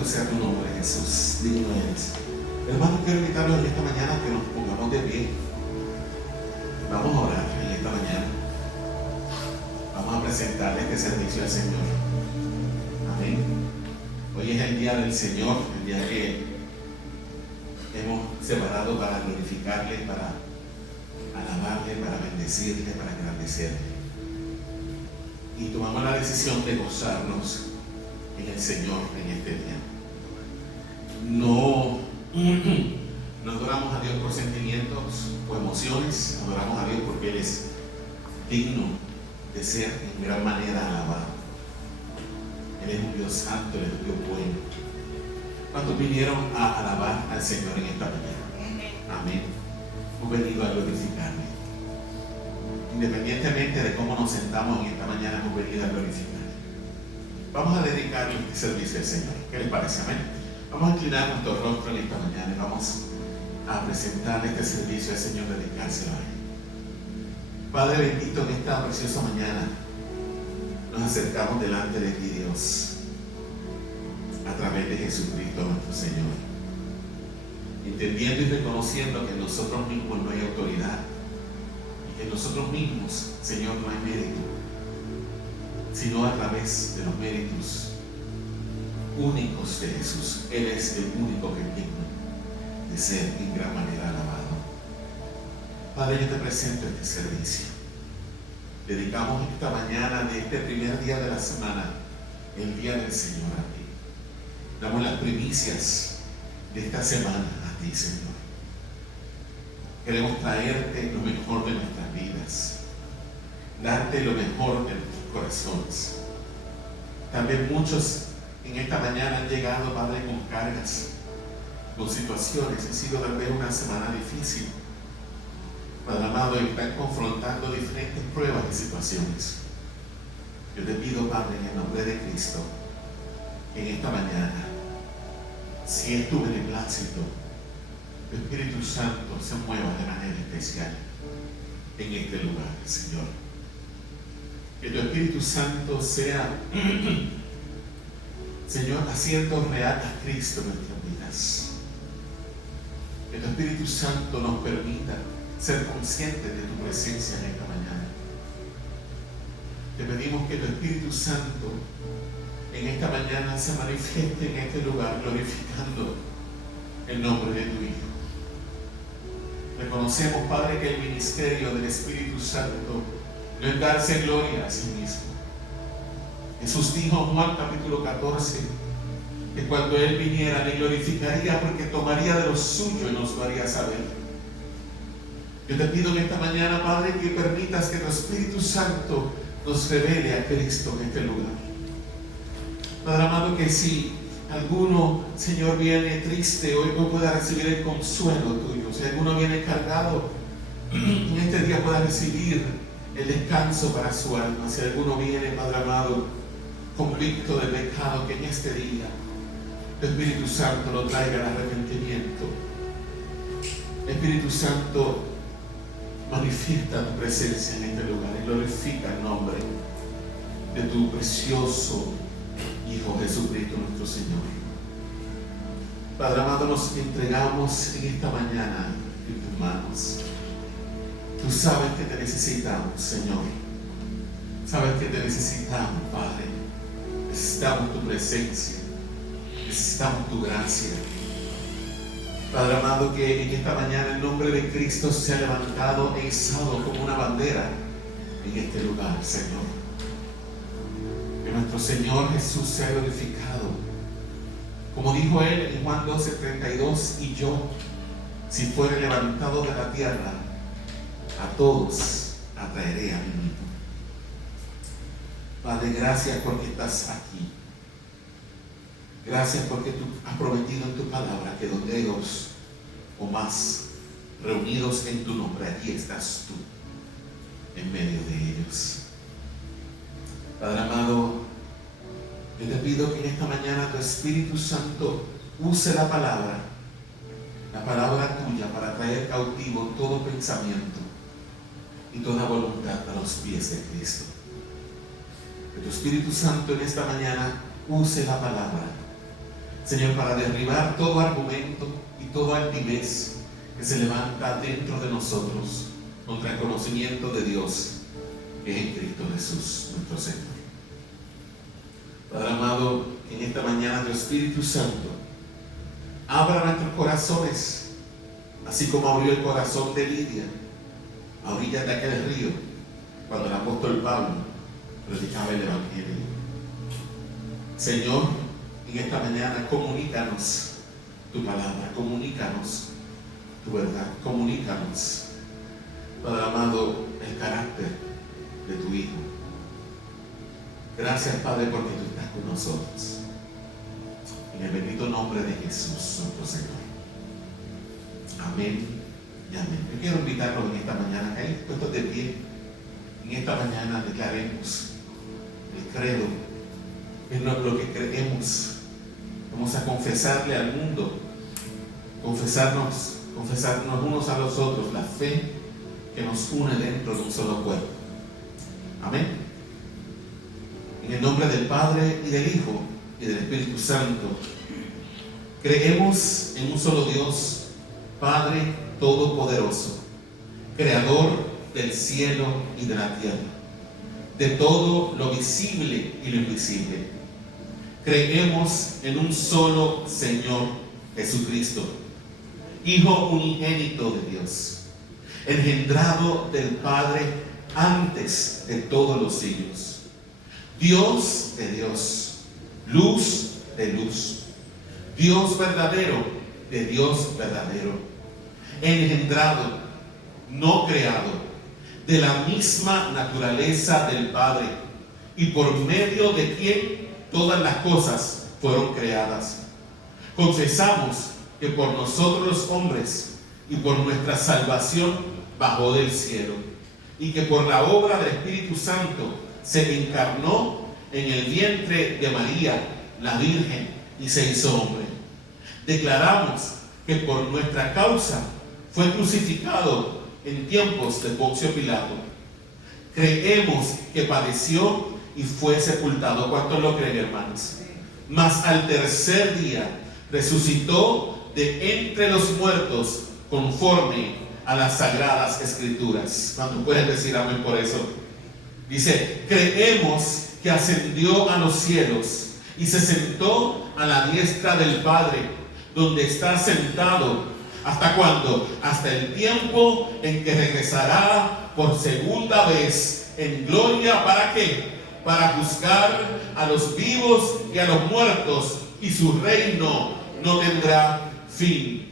Bendito sea tu nombre, Jesús. Digno eres. Hermanos, quiero invitarlos en esta mañana a que nos pongamos de pie. Vamos a orar en esta mañana. Vamos a presentarle este servicio al Señor. Amén. Hoy es el día del Señor, el día que hemos separado para glorificarle, para alabarle, para bendecirle, para engrandecerle. Y tomamos la decisión de gozarnos en el Señor en este día. No adoramos a Dios por sentimientos o emociones, adoramos a Dios porque Él es digno de ser en gran manera alabado. Él es un Dios santo, Él es un Dios bueno. ¿Cuántos vinieron a alabar al Señor en esta mañana? Amén. Hemos venido a glorificarle. Independientemente de cómo nos sentamos en esta mañana, hemos venido a glorificarle. Vamos a dedicarle este servicio al Señor. ¿Qué les parece? Amén. Vamos a inclinar nuestro rostro en esta mañana y vamos a presentarle este servicio al Señor, dedicárselo a Él. Padre bendito, en esta preciosa mañana nos acercamos delante de ti, Dios, a través de Jesucristo nuestro Señor, entendiendo y reconociendo que en nosotros mismos no hay autoridad y que en nosotros mismos, Señor, no hay mérito, sino a través de los méritos únicos de Jesús. Él es el único que es digno de ser en gran manera alabado. Padre, yo te presento este servicio. Dedicamos esta mañana de este primer día de la semana, el día del Señor, a ti. Damos las primicias de esta semana a ti, Señor. Queremos traerte lo mejor de nuestras vidas, darte lo mejor de nuestros corazones. También muchos en esta mañana han llegado, Padre, con cargas, con situaciones. Ha sido tal vez una semana difícil, Padre amado, y están confrontando diferentes pruebas y situaciones. Yo te pido, Padre, en el nombre de Cristo, en esta mañana, si es tu beneplácito, tu Espíritu Santo se mueva de manera especial en este lugar, Señor. Que tu Espíritu Santo sea, Señor, haciendo real a Cristo en nuestras vidas. Que tu Espíritu Santo nos permita ser conscientes de tu presencia en esta mañana. Te pedimos que tu Espíritu Santo en esta mañana se manifieste en este lugar, glorificando el nombre de tu Hijo. Reconocemos, Padre, que el ministerio del Espíritu Santo no es darse gloria a sí mismo. Jesús dijo en Juan capítulo 14 que cuando Él viniera le glorificaría porque tomaría de lo suyo y nos lo haría saber. Yo te pido en esta mañana, Padre, que permitas que tu Espíritu Santo nos revele a Cristo en este lugar. Padre amado, que si alguno, Señor, viene triste, hoy pueda recibir el consuelo tuyo. Si alguno viene cargado, en este día pueda recibir el descanso para su alma. Si alguno viene, Padre amado, convicto de pecado, que en este día el Espíritu Santo lo traiga al arrepentimiento. Espíritu Santo, manifiesta tu presencia en este lugar y glorifica el nombre de tu precioso Hijo Jesucristo nuestro Señor. Padre amado, nos entregamos en esta mañana en tus manos. Tú sabes que te necesitamos, Señor. Sabes que te necesitamos, Padre. Necesitamos tu presencia. Necesitamos tu gracia. Padre amado, que en esta mañana el nombre de Cristo se ha levantado e izado como una bandera en este lugar, Señor. Que nuestro Señor Jesús sea glorificado. Como dijo Él en Juan 12:32, y yo, si fuere levantado de la tierra, a todos atraeré a mí mismo. Padre, gracias porque estás aquí. Gracias porque tú has prometido en tu palabra que donde hay dos o más reunidos en tu nombre, aquí estás tú en medio de ellos. Padre amado, yo te pido que en esta mañana tu Espíritu Santo use la palabra tuya para traer cautivo todo pensamiento y toda voluntad a los pies de Cristo. Que tu Espíritu Santo en esta mañana use la palabra, Señor, para derribar todo argumento y toda altivez que se levanta dentro de nosotros contra el conocimiento de Dios que es en Cristo Jesús, nuestro Señor. Padre amado, en esta mañana tu Espíritu Santo abra nuestros corazones, así como abrió el corazón de Lidia a orillas de aquel río cuando el apóstol Pablo predicaba el Evangelio. Señor, en esta mañana comunícanos tu palabra, comunícanos tu verdad, comunícanos, Padre amado, el carácter de tu Hijo. Gracias, Padre, porque tú estás con nosotros. En el bendito nombre de Jesús, nuestro Señor. Amén y amén. Yo quiero invitarlos en esta mañana, que hay puestos de pie. En esta mañana declaremos el credo, en lo que creemos. Vamos a confesarle al mundo, confesarnos unos a los otros, la fe que nos une dentro de un solo cuerpo. Amén. En el nombre del Padre y del Hijo y del Espíritu Santo, creemos en un solo Dios, Padre Todopoderoso, Creador del cielo y de la tierra, de todo lo visible y lo invisible. Creemos en un solo Señor Jesucristo, Hijo unigénito de Dios, engendrado del Padre antes de todos los siglos, Dios de Dios, luz de luz, Dios verdadero de Dios verdadero, engendrado, no creado, de la misma naturaleza del Padre, y por medio de quien todas las cosas fueron creadas. Confesamos que por nosotros los hombres y por nuestra salvación bajó del cielo, y que por la obra del Espíritu Santo se encarnó en el vientre de María, la Virgen, y se hizo hombre. Declaramos que por nuestra causa fue crucificado en tiempos de Poncio Pilato. Creemos que padeció y fue sepultado. ¿Cuántos lo creen, hermanos? Mas al tercer día resucitó de entre los muertos conforme a las sagradas escrituras. ¿Cuántos pueden decir amén por eso? Dice, creemos que ascendió a los cielos y se sentó a la diestra del Padre, donde está sentado. ¿Hasta cuándo? Hasta el tiempo en que regresará por segunda vez en gloria. ¿Para qué? Para juzgar a los vivos y a los muertos, y su reino no tendrá fin.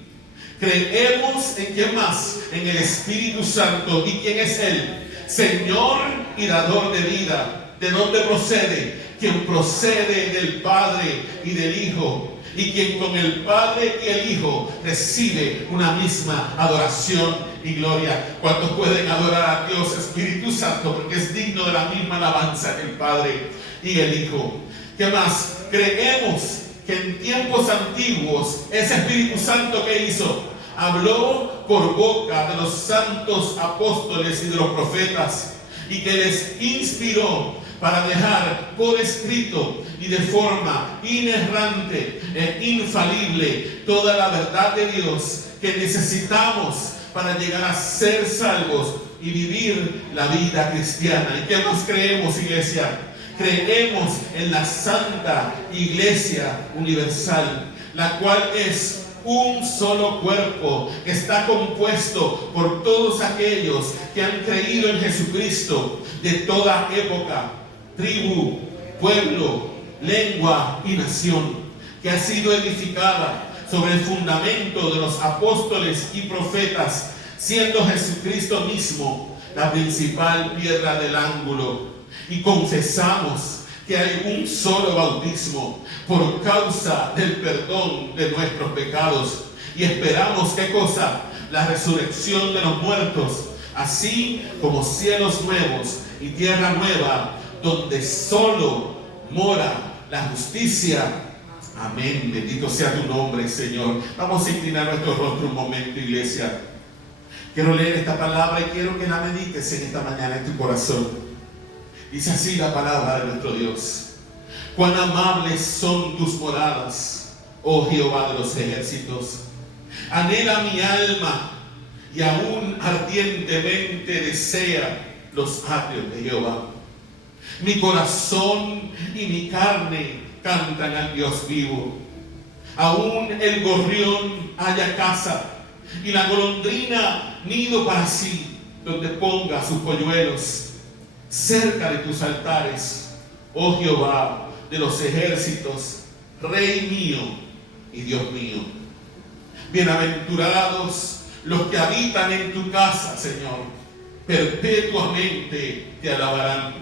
Creemos en quién más, en el Espíritu Santo. ¿Y quién es Él? Señor y dador de vida. ¿De dónde procede? Quien procede del Padre y del Hijo, y quien con el Padre y el Hijo recibe una misma adoración y gloria. ¿Cuántos pueden adorar a Dios Espíritu Santo? Porque es digno de la misma alabanza el Padre y el Hijo. ¿Qué más? Creemos que en tiempos antiguos ese Espíritu Santo que hizo, habló por boca de los santos apóstoles y de los profetas, y que les inspiró para dejar por escrito y de forma inerrante e infalible toda la verdad de Dios que necesitamos para llegar a ser salvos y vivir la vida cristiana. ¿Y qué más creemos, iglesia? Creemos en la Santa Iglesia Universal, la cual es un solo cuerpo que está compuesto por todos aquellos que han creído en Jesucristo, de toda época, tribu, pueblo, lengua y nación, que ha sido edificada sobre el fundamento de los apóstoles y profetas, siendo Jesucristo mismo la principal piedra del ángulo. Y confesamos que hay un solo bautismo por causa del perdón de nuestros pecados, y esperamos, ¿qué cosa? La resurrección de los muertos, así como cielos nuevos y tierra nueva, donde solo mora la justicia. Amén. Bendito sea tu nombre, Señor. Vamos a inclinar nuestro rostro un momento, iglesia. Quiero leer esta palabra y quiero que la medites en esta mañana en tu corazón. Dice así la palabra de nuestro Dios: cuán amables son tus moradas, oh Jehová de los ejércitos. Anhela mi alma y aún ardientemente desea los atrios de Jehová. Mi corazón y mi carne cantan al Dios vivo. Aún el gorrión halla casa y la golondrina nido para sí, donde ponga sus polluelos. Cerca de tus altares, oh Jehová de los ejércitos, Rey mío y Dios mío. Bienaventurados los que habitan en tu casa, Señor, perpetuamente te alabarán.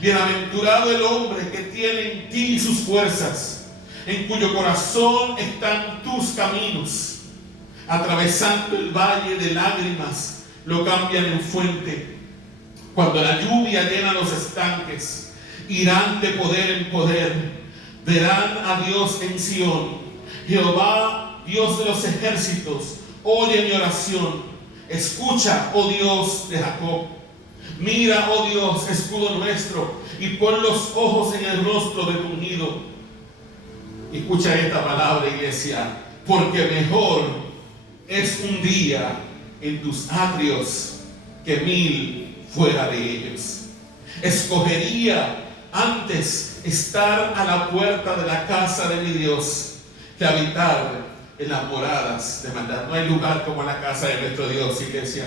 Bienaventurado el hombre que tiene en ti sus fuerzas, en cuyo corazón están tus caminos. Atravesando el valle de lágrimas, lo cambian en fuente. Cuando la lluvia llena los estanques, irán de poder en poder. Verán a Dios en Sión. Jehová, Dios de los ejércitos, oye mi oración. Escucha, oh Dios de Jacob. Mira, oh Dios, escudo nuestro, y pon los ojos en el rostro de tu ungido. Escucha esta palabra, iglesia, porque mejor es un día en tus atrios que 1000 fuera de ellos. Escogería antes estar a la puerta de la casa de mi Dios que habitar en las moradas de maldad. No hay lugar como la casa de nuestro Dios, iglesia.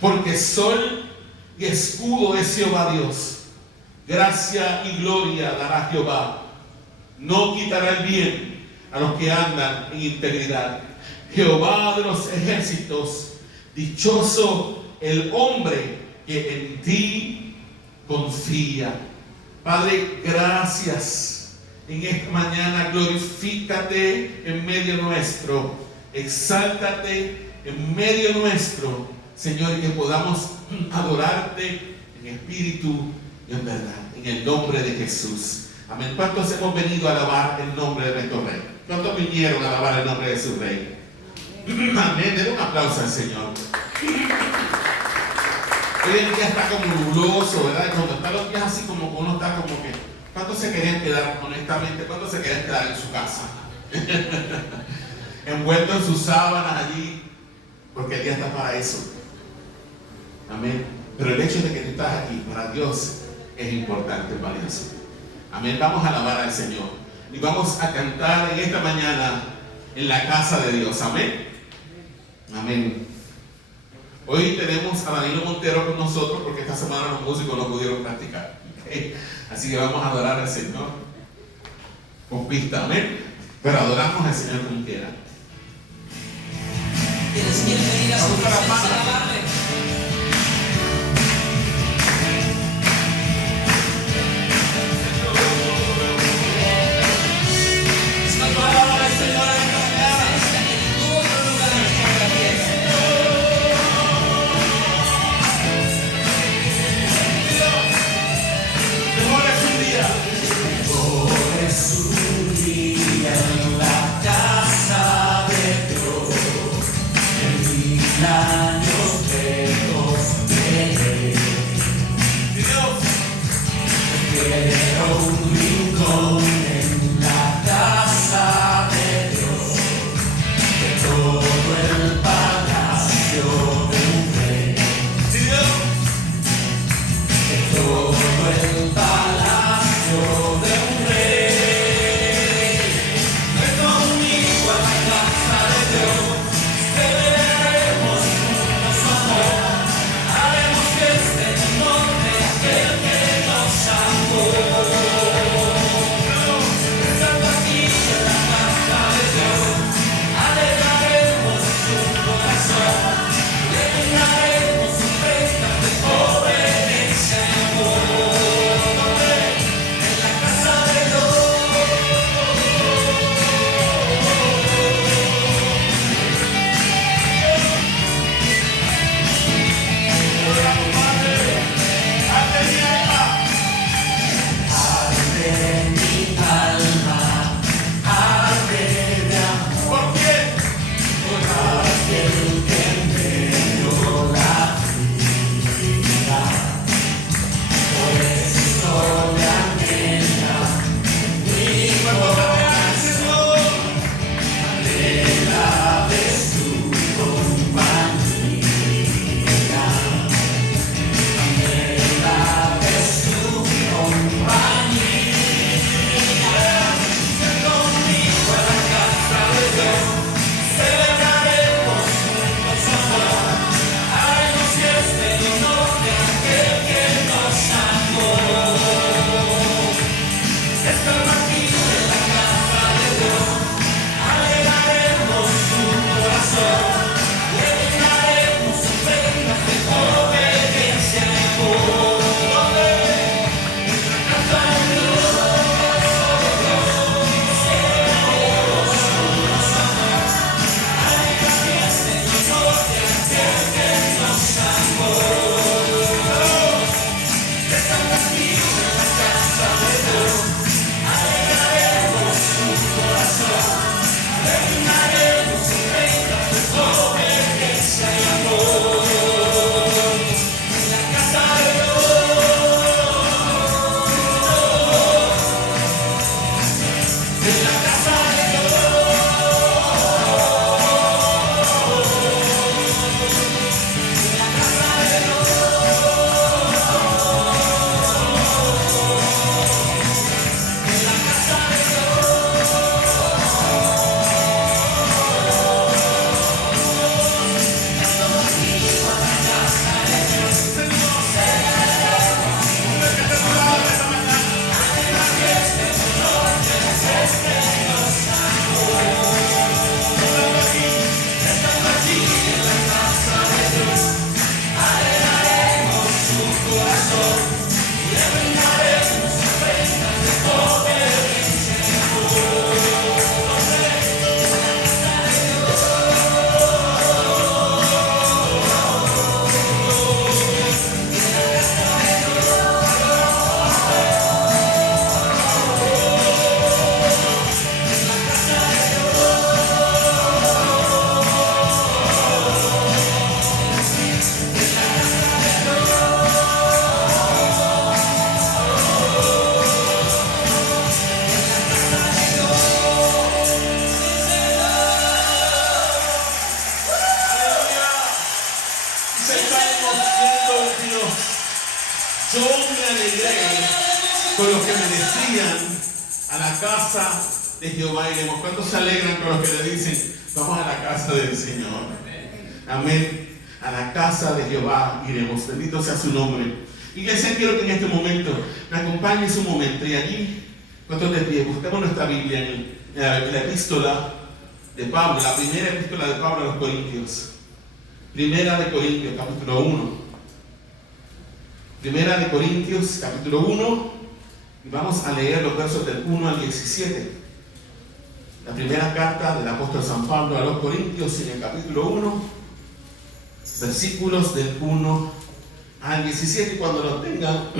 Porque sol y escudo es Jehová Dios. Gracia y gloria dará Jehová. No quitará el bien a los que andan en integridad. Jehová de los ejércitos, dichoso el hombre que en ti confía. Padre, gracias. En esta mañana glorifícate en medio nuestro. Exáltate en medio nuestro, Señor, y que podamos adorarte en espíritu y en verdad. En el nombre de Jesús. Amén. ¿Cuántos hemos venido a alabar el nombre de nuestro Rey? ¿Cuántos vinieron a alabar el nombre de su Rey? Amén. Den un aplauso al Señor. Hoy en día está como nubloso, ¿verdad? Cuando están los días así como uno está como que... ¿Cuántos se querían quedar, honestamente? ¿Cuántos se querían quedar en su casa? Envuelto en sus sábanas allí, porque el día está para eso. Amén. Pero el hecho de que tú estás aquí para Dios es importante, valioso. Amén. Vamos a alabar al Señor y vamos a cantar en esta mañana en la casa de Dios. Amén. Amén. Hoy tenemos a Danilo Montero con nosotros porque esta semana los músicos no pudieron practicar. ¿Okay? Así que vamos a adorar al Señor con pista. Amén. Pero adoramos al Señor como quiera. Tienes que venir a su presencia a alabarle. Años Yo me alegré con los que me decían, a la casa de Jehová iremos. ¿Cuántos se alegran con los que le dicen, vamos a la casa del Señor? Amén. A la casa de Jehová iremos. Bendito sea su nombre. Iglesia, quiero que en este momento me acompañes un momento. Y allí, ¿cuántos de pie? Buscamos nuestra Biblia en la epístola de Pablo, la primera epístola de Pablo a los Corintios. Primera de Corintios, capítulo 1. Primera de Corintios, capítulo 1, y vamos a leer los versos del 1 al 17. La primera carta del apóstol San Pablo a los Corintios, en el capítulo 1, versículos del 1 al 17. Y cuando lo tengan,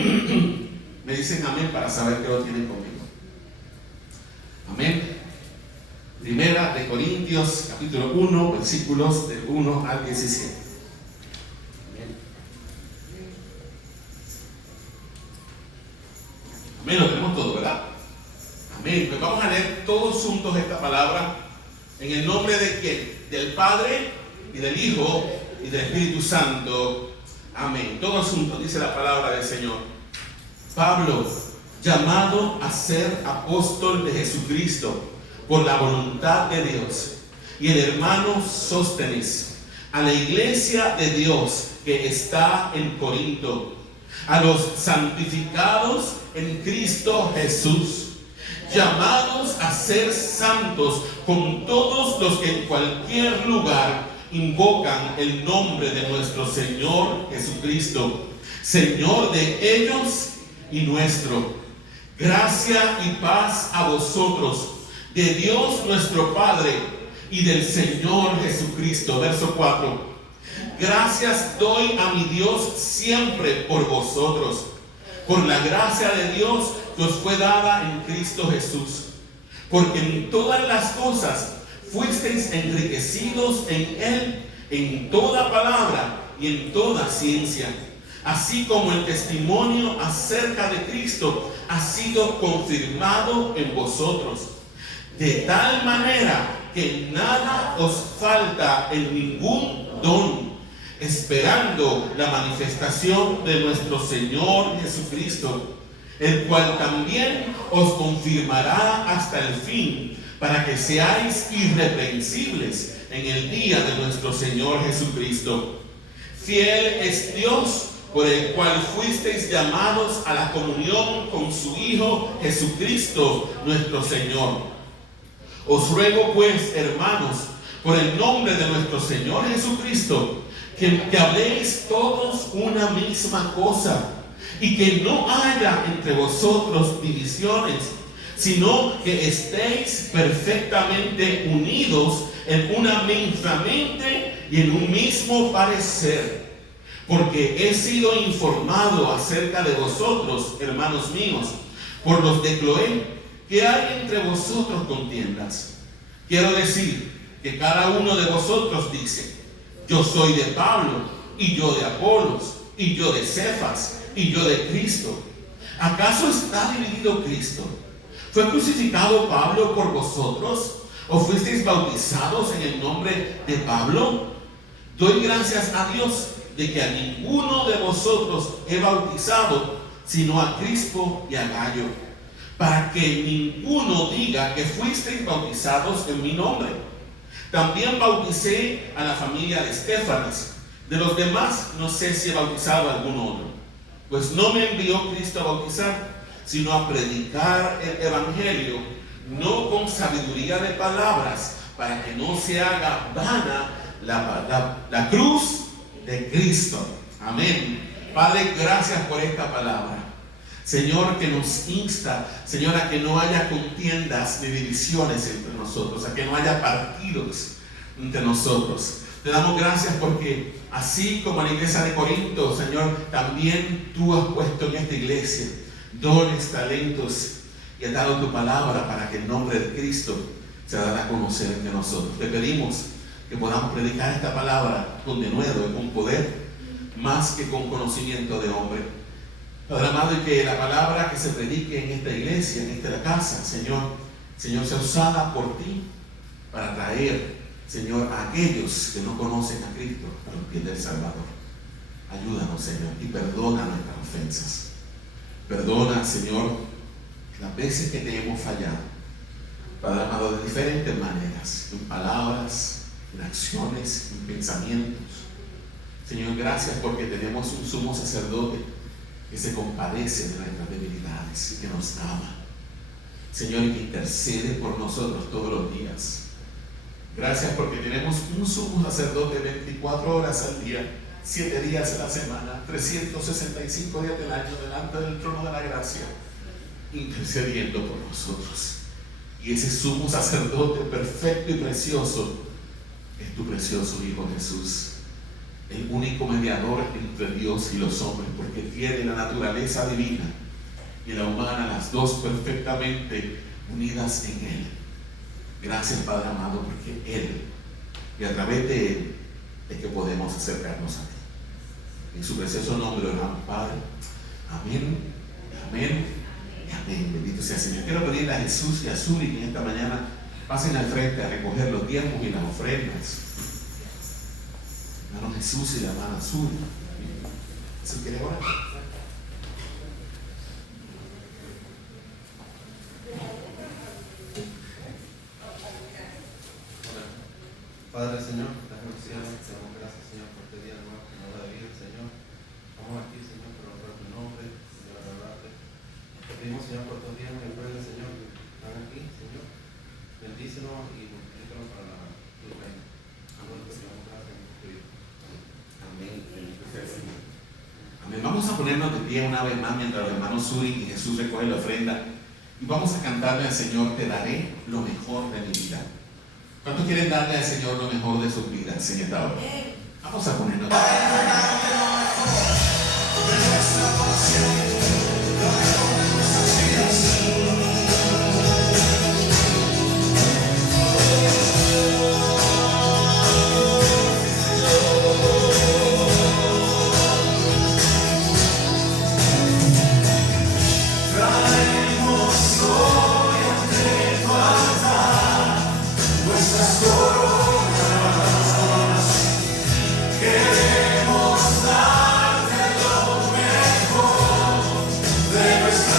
me dicen amén para saber que lo tienen conmigo. Amén. Primera de Corintios, capítulo 1, versículos del 1 al 17. Amén, lo tenemos todo, ¿verdad? Amén. Pues vamos a leer todos juntos esta palabra en el nombre de ¿quién? Del Padre y del Hijo y del Espíritu Santo. Amén. Todos juntos dice la palabra del Señor. Pablo, llamado a ser apóstol de Jesucristo por la voluntad de Dios, y el hermano Sóstenes, a la iglesia de Dios que está en Corinto, a los santificados en Cristo Jesús, llamados a ser santos con todos los que en cualquier lugar invocan el nombre de nuestro Señor Jesucristo, Señor de ellos y nuestro. Gracia y paz a vosotros, de Dios nuestro Padre y del Señor Jesucristo. Verso 4. Gracias doy a mi Dios siempre por vosotros, por la gracia de Dios que os fue dada en Cristo Jesús, porque en todas las cosas fuisteis enriquecidos en Él, en toda palabra y en toda ciencia, así como el testimonio acerca de Cristo ha sido confirmado en vosotros, de tal manera que nada os falta en ningún don, esperando la manifestación de nuestro Señor Jesucristo, el cual también os confirmará hasta el fin, para que seáis irreprensibles en el día de nuestro Señor Jesucristo. Fiel es Dios, por el cual fuisteis llamados a la comunión con su Hijo Jesucristo nuestro Señor. Os ruego pues, hermanos, por el nombre de nuestro Señor Jesucristo, que habléis todos una misma cosa, y que no haya entre vosotros divisiones, sino que estéis perfectamente unidos en una misma mente y en un mismo parecer. Porque he sido informado acerca de vosotros, hermanos míos, por los de Cloé, que hay entre vosotros contiendas. Quiero decir que cada uno de vosotros dice: yo soy de Pablo, y yo de Apolos, y yo de Cefas, y yo de Cristo. ¿Acaso está dividido Cristo? ¿Fue crucificado Pablo por vosotros? ¿O fuisteis bautizados en el nombre de Pablo? Doy gracias a Dios de que a ninguno de vosotros he bautizado, sino a Crispo y a Gayo, para que ninguno diga que fuisteis bautizados en mi nombre. También bauticé a la familia de Estéfanas. De los demás no sé si he bautizado a algún otro, pues no me envió Cristo a bautizar, sino a predicar el evangelio, no con sabiduría de palabras, para que no se haga vana la cruz de Cristo. Amén. Padre, gracias por esta palabra, Señor, que nos insta, Señor, a que no haya contiendas ni divisiones entre nosotros, a que no haya partidos entre nosotros. Te damos gracias porque así como en la iglesia de Corinto, Señor, también tú has puesto en esta iglesia dones, talentos, y has dado tu palabra para que el nombre de Cristo se dará a conocer entre nosotros. Te pedimos que podamos predicar esta palabra con denuedo y con poder, más que con conocimiento de hombre. Padre amado, y que la palabra que se predique en esta iglesia, en esta casa, Señor, sea usada por ti para traer, Señor, a aquellos que no conocen a Cristo a los pies del Salvador. Ayúdanos, Señor, y perdona nuestras ofensas. Perdona, Señor, las veces que te hemos fallado, Padre amado, de diferentes maneras, en palabras, en acciones, en pensamientos. Señor, gracias porque tenemos un sumo sacerdote que se compadece de nuestras debilidades y que nos ama, Señor, y que intercede por nosotros todos los días. Gracias porque tenemos un sumo sacerdote 24 horas al día, 7 días a la semana, 365 días del año, delante del trono de la gracia, intercediendo por nosotros. Y ese sumo sacerdote perfecto y precioso es tu precioso Hijo Jesús, el único mediador entre Dios y los hombres, porque tiene la naturaleza divina y la humana, las dos perfectamente unidas en Él. Gracias, Padre amado, porque Él, y a través de Él, es que podemos acercarnos a ti. En su precioso nombre oramos, Padre. Amén, amén y amén. Bendito sea el Señor. Quiero pedirle a Jesús y a Suri que en esta mañana pasen al frente a recoger los diezmos y las ofrendas. Hermano Jesús y la hermana Suri. ¿Se quiere orar? Padre, Señor, te damos cielo, te damos gracias, Señor, por este día nuevo que nos da vida, Señor. Vamos aquí, Señor, por honrar tu nombre, Señor, alabarte. Te pedimos, Señor, por estos días y ofrendas, Señor, que están aquí, Señor. Bendícenos y multiplícanos para tu reino. Amén. Te damos gracias, Hijo. Amén. Bendito sea el Señor. Amén. Vamos a ponernos de pie una vez más mientras los hermanos Suri y Jesús recogen la ofrenda. Y vamos a cantarle al Señor, te daré lo mejor de mi vida. ¿Cuántos quieren darle al Señor lo mejor de sus vidas en esta hora? Vamos a ponernos. Queremos darte lo mejor de nuestra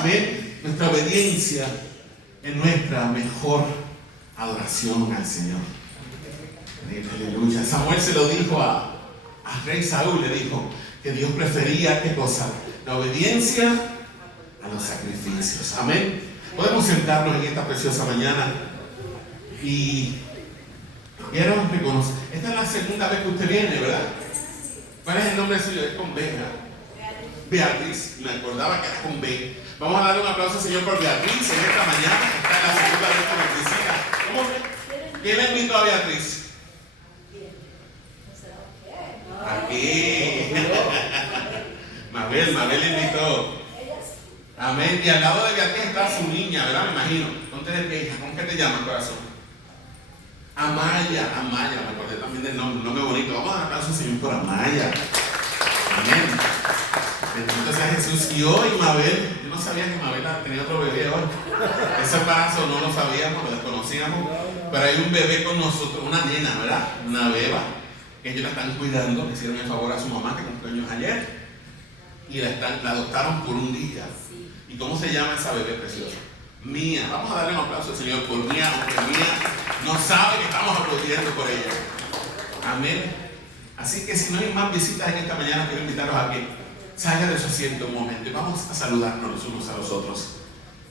Amén. Nuestra obediencia es nuestra mejor adoración al Señor. Aleluya. Samuel se lo dijo a rey Saúl, le dijo que Dios prefería ¿qué cosa? La obediencia a los sacrificios. Amén. Podemos sentarnos en esta preciosa mañana y quiero reconocer. Esta es la segunda vez que usted viene, ¿verdad? ¿Cuál es el nombre suyo? Es con B, ¿verdad? Beatriz. Me acordaba que era con B. Vamos a darle un aplauso al Señor por Beatriz en esta mañana. Está en la segunda vez que nos visita. ¿Cómo ve? ¿Quién le invitó a Beatriz? Aquí. Mabel le invitó. Amén. Y al lado de Beatriz está su niña, ¿verdad? Me imagino. Ponte de pie, hija. ¿Cómo que te llaman, corazón? Amaya. Me acordé también del nombre. Un nombre bonito. Vamos a dar un aplauso al Señor por Amaya. Amén. Bendito sea Jesús. Y hoy Mabel, yo no sabía que Mabel tenía otro bebé hoy. Ese embarazo no lo sabíamos, lo desconocíamos. Pero hay un bebé con nosotros, una nena, ¿verdad? Una beba. Que ellos la están cuidando, le hicieron el favor a su mamá que cumplió años ayer. Y la adoptaron por un día. ¿Y cómo se llama esa bebé preciosa? Mía. Vamos a darle un aplauso al Señor por Mía, aunque Mía no sabe que estamos aplaudiendo por ella. Amén. Así que si no hay más visitas en esta mañana, quiero invitarlos a que salga de su asiento un momento y vamos a saludarnos los unos a los otros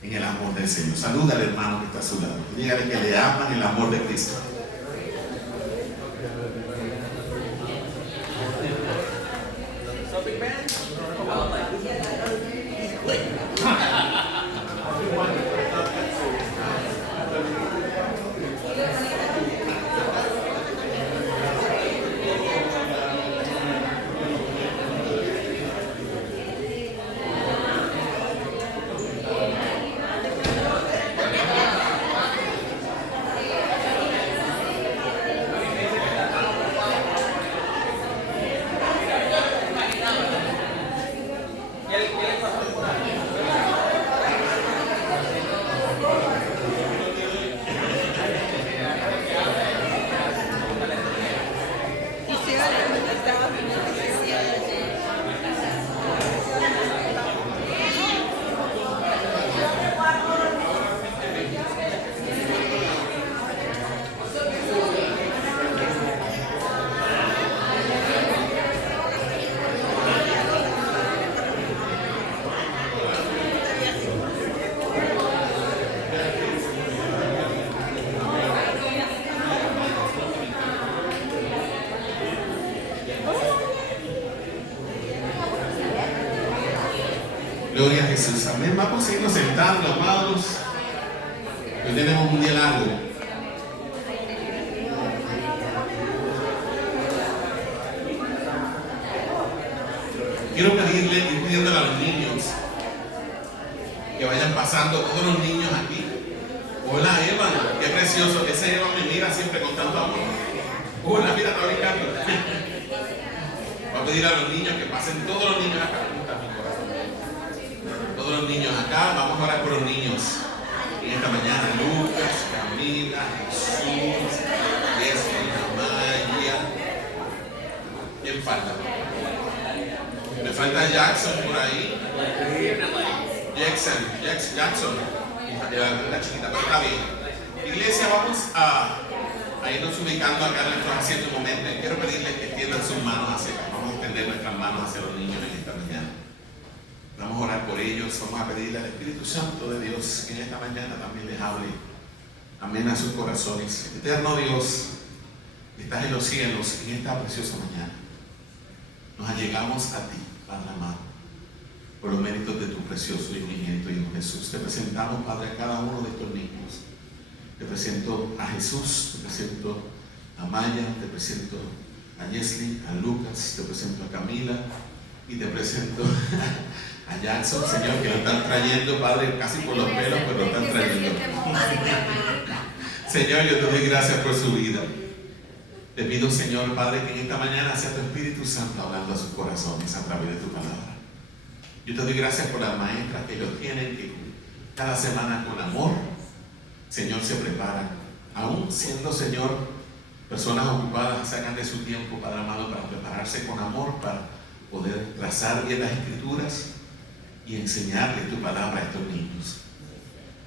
en el amor del Señor. Saluda al hermano que está a su lado. Dígale que le aman el amor de Cristo. Gloria a Jesús. Amén. Vamos a irnos sentando, amados. Hoy tenemos un día largo. Quiero pedirle, ir pidiéndole a los niños que vayan pasando, todos los niños aquí. Hola Eva, qué precioso. Esa Eva me mira siempre con tanto amor. Hola, mira, está brincando. Voy a pedir a los niños que pasen, todos los niños acá. Todos los niños acá, vamos a orar por los niños. Y esta mañana, Lucas, Camila, Jesús, Jessica, Maya. ¿Quién falta? Me falta Jackson por ahí. Jackson. La chiquita, pero está bien. Iglesia, vamos a irnos ubicando acá en nuestros asientos un momento. Quiero pedirles que extiendan sus manos hacia acá. Vamos a extender nuestras manos hacia los niños en esta mañana. Vamos a orar por ellos. Vamos a pedirle al Espíritu Santo de Dios que en esta mañana también les hable. Amén a sus corazones. Eterno Dios, que estás en los cielos en esta preciosa mañana. Nos allegamos a ti, Padre amado, por los méritos de tu precioso y unigénito Hijo Jesús. Te presentamos, Padre, a cada uno de estos niños. Te presento a Jesús, te presento a Maya, te presento a Jesly, a Lucas, te presento a Camila y te presento a Jackson, Señor, que lo están trayendo, Padre, casi por los pelos, pero lo están trayendo. Señor, yo te doy gracias por su vida. Te pido, Señor, Padre, que en esta mañana sea tu Espíritu Santo hablando a sus corazones a través de tu palabra. Yo te doy gracias por las maestras que ellos tienen, que cada semana con amor, Señor, se preparan. Aún siendo, Señor, personas ocupadas, sacan de su tiempo, Padre amado, para prepararse con amor, para poder trazar bien las Escrituras y enseñarle tu palabra a estos niños.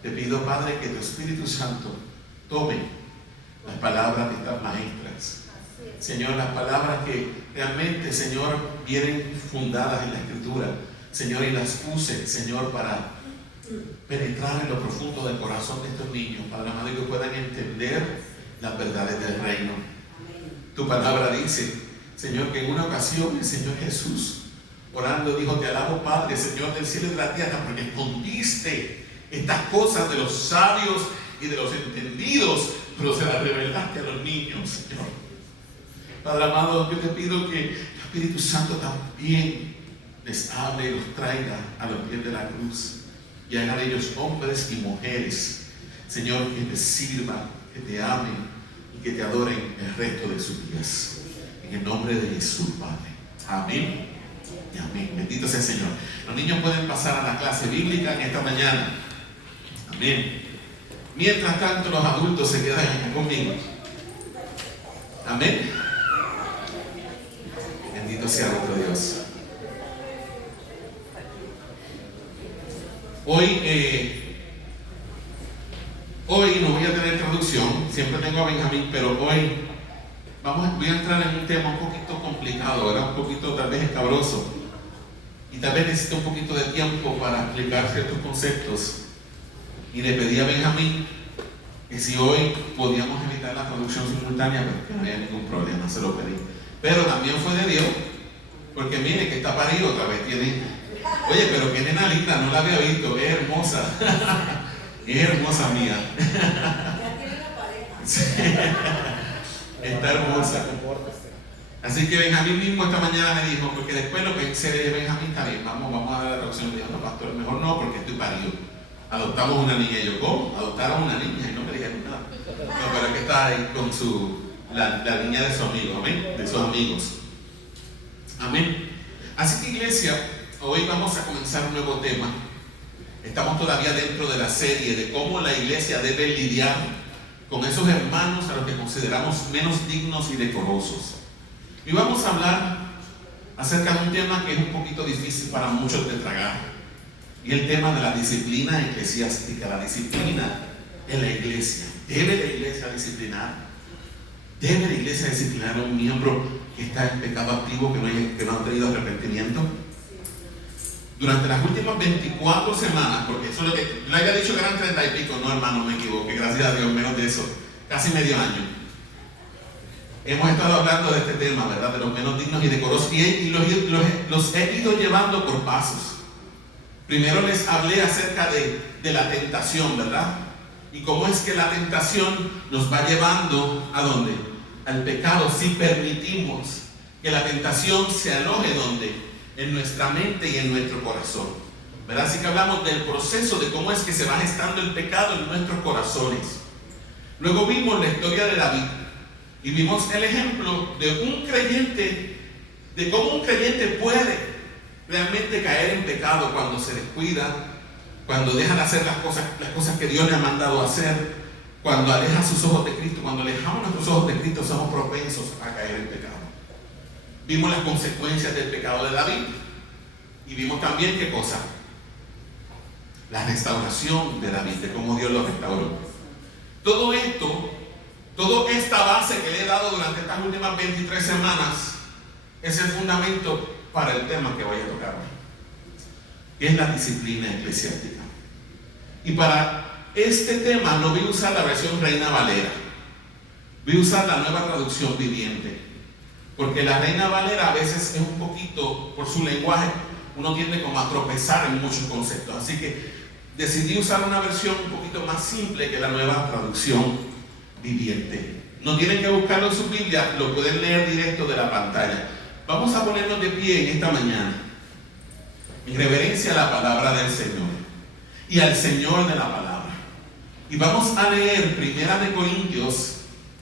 Te pido, Padre, que tu Espíritu Santo tome las palabras de estas maestras. Señor, las palabras que realmente, Señor, vienen fundadas en la Escritura, Señor, y las use, Señor, para penetrar en lo profundo del corazón de estos niños, Padre amado, y que puedan entender las verdades del reino. Tu palabra dice, Señor, que en una ocasión el Señor Jesús, orando, dijo: te alabo, Padre, Señor del cielo y de la tierra, porque escondiste estas cosas de los sabios y de los entendidos, pero se las revelaste a los niños, Señor. Padre amado, yo te pido que el Espíritu Santo también les hable y los traiga a los pies de la cruz y haga de ellos hombres y mujeres, Señor, que te sirvan, que te amen y que te adoren el resto de sus días. En el nombre de Jesús, Padre. Amén y amén. Bendito sea el Señor. Los niños pueden pasar a la clase bíblica en esta mañana. Amén. Mientras tanto, los adultos se quedan conmigo. Amén. Bendito sea nuestro Dios. Hoy no voy a tener traducción, siempre tengo a Benjamín, pero hoy voy a entrar en un tema un poquito complicado, ¿verdad? Un poquito tal vez escabroso, y tal vez necesito un poquito de tiempo para explicar ciertos conceptos. Y le pedí a Benjamín que si hoy podíamos evitar la traducción simultánea, pues que no había ningún problema, se lo pedí. Pero también fue de Dios, porque mire que está parido otra vez, oye, pero qué nena linda, no la había visto, es hermosa, es hermosa mía. Sí. Está hermosa. Así que Benjamín mismo esta mañana me dijo, porque después lo pensé de Benjamín, está bien, vamos a dar la traducción. Le dijo: no, pastor, mejor no, porque estoy parido. Adoptamos una niña. Y yo, ¿cómo? Adoptaron una niña, y no me dijeron nada. No, pero es que está ahí con la niña de su amigo, amén, de sus amigos. Amén. Así que, iglesia, hoy vamos a comenzar un nuevo tema. Estamos todavía dentro de la serie de cómo la iglesia debe lidiar con esos hermanos a los que consideramos menos dignos y decorosos. Y vamos a hablar acerca de un tema que es un poquito difícil para muchos de tragar, y el tema de la disciplina eclesiástica, la disciplina en la iglesia. ¿Debe la iglesia disciplinar? ¿Debe la iglesia disciplinar a un miembro que está en pecado activo, que no ha tenido arrepentimiento? Durante las últimas 24 semanas, porque eso es lo que yo había dicho que eran 30 y pico, no, hermano, me equivoqué, gracias a Dios, menos de eso, casi medio año. Hemos estado hablando de este tema, ¿verdad? De los menos dignos y decorosos, y los he ido llevando por pasos. Primero les hablé acerca de la tentación, ¿verdad? Y cómo es que la tentación nos va llevando ¿a dónde? Al pecado, si permitimos que la tentación se aloje ¿dónde? En nuestra mente y en nuestro corazón, ¿verdad? Así que hablamos del proceso de cómo es que se va gestando el pecado en nuestros corazones. Luego vimos la historia de David y vimos el ejemplo de un creyente, de cómo un creyente puede realmente caer en pecado cuando se descuida, cuando deja de hacer las cosas que Dios le ha mandado hacer, cuando aleja sus ojos de Cristo. Cuando alejamos nuestros ojos de Cristo somos propensos a caer en pecado. Vimos las consecuencias del pecado de David y vimos también qué cosa, la restauración de David, de cómo Dios lo restauró. Todo esto, toda esta base que le he dado durante estas últimas 23 semanas es el fundamento para el tema que voy a tocar hoy, que es la disciplina eclesiástica. Y para este tema no voy a usar la versión Reina Valera, voy a usar la Nueva Traducción Viviente, porque la Reina Valera a veces es un poquito, por su lenguaje, uno tiende como a tropezar en muchos conceptos. Así que decidí usar una versión un poquito más simple que la Nueva Traducción Viviente. No tienen que buscarlo en su Biblia, lo pueden leer directo de la pantalla. Vamos a ponernos de pie en esta mañana, en reverencia a la palabra del Señor y al Señor de la palabra. Y vamos a leer 1 Corintios,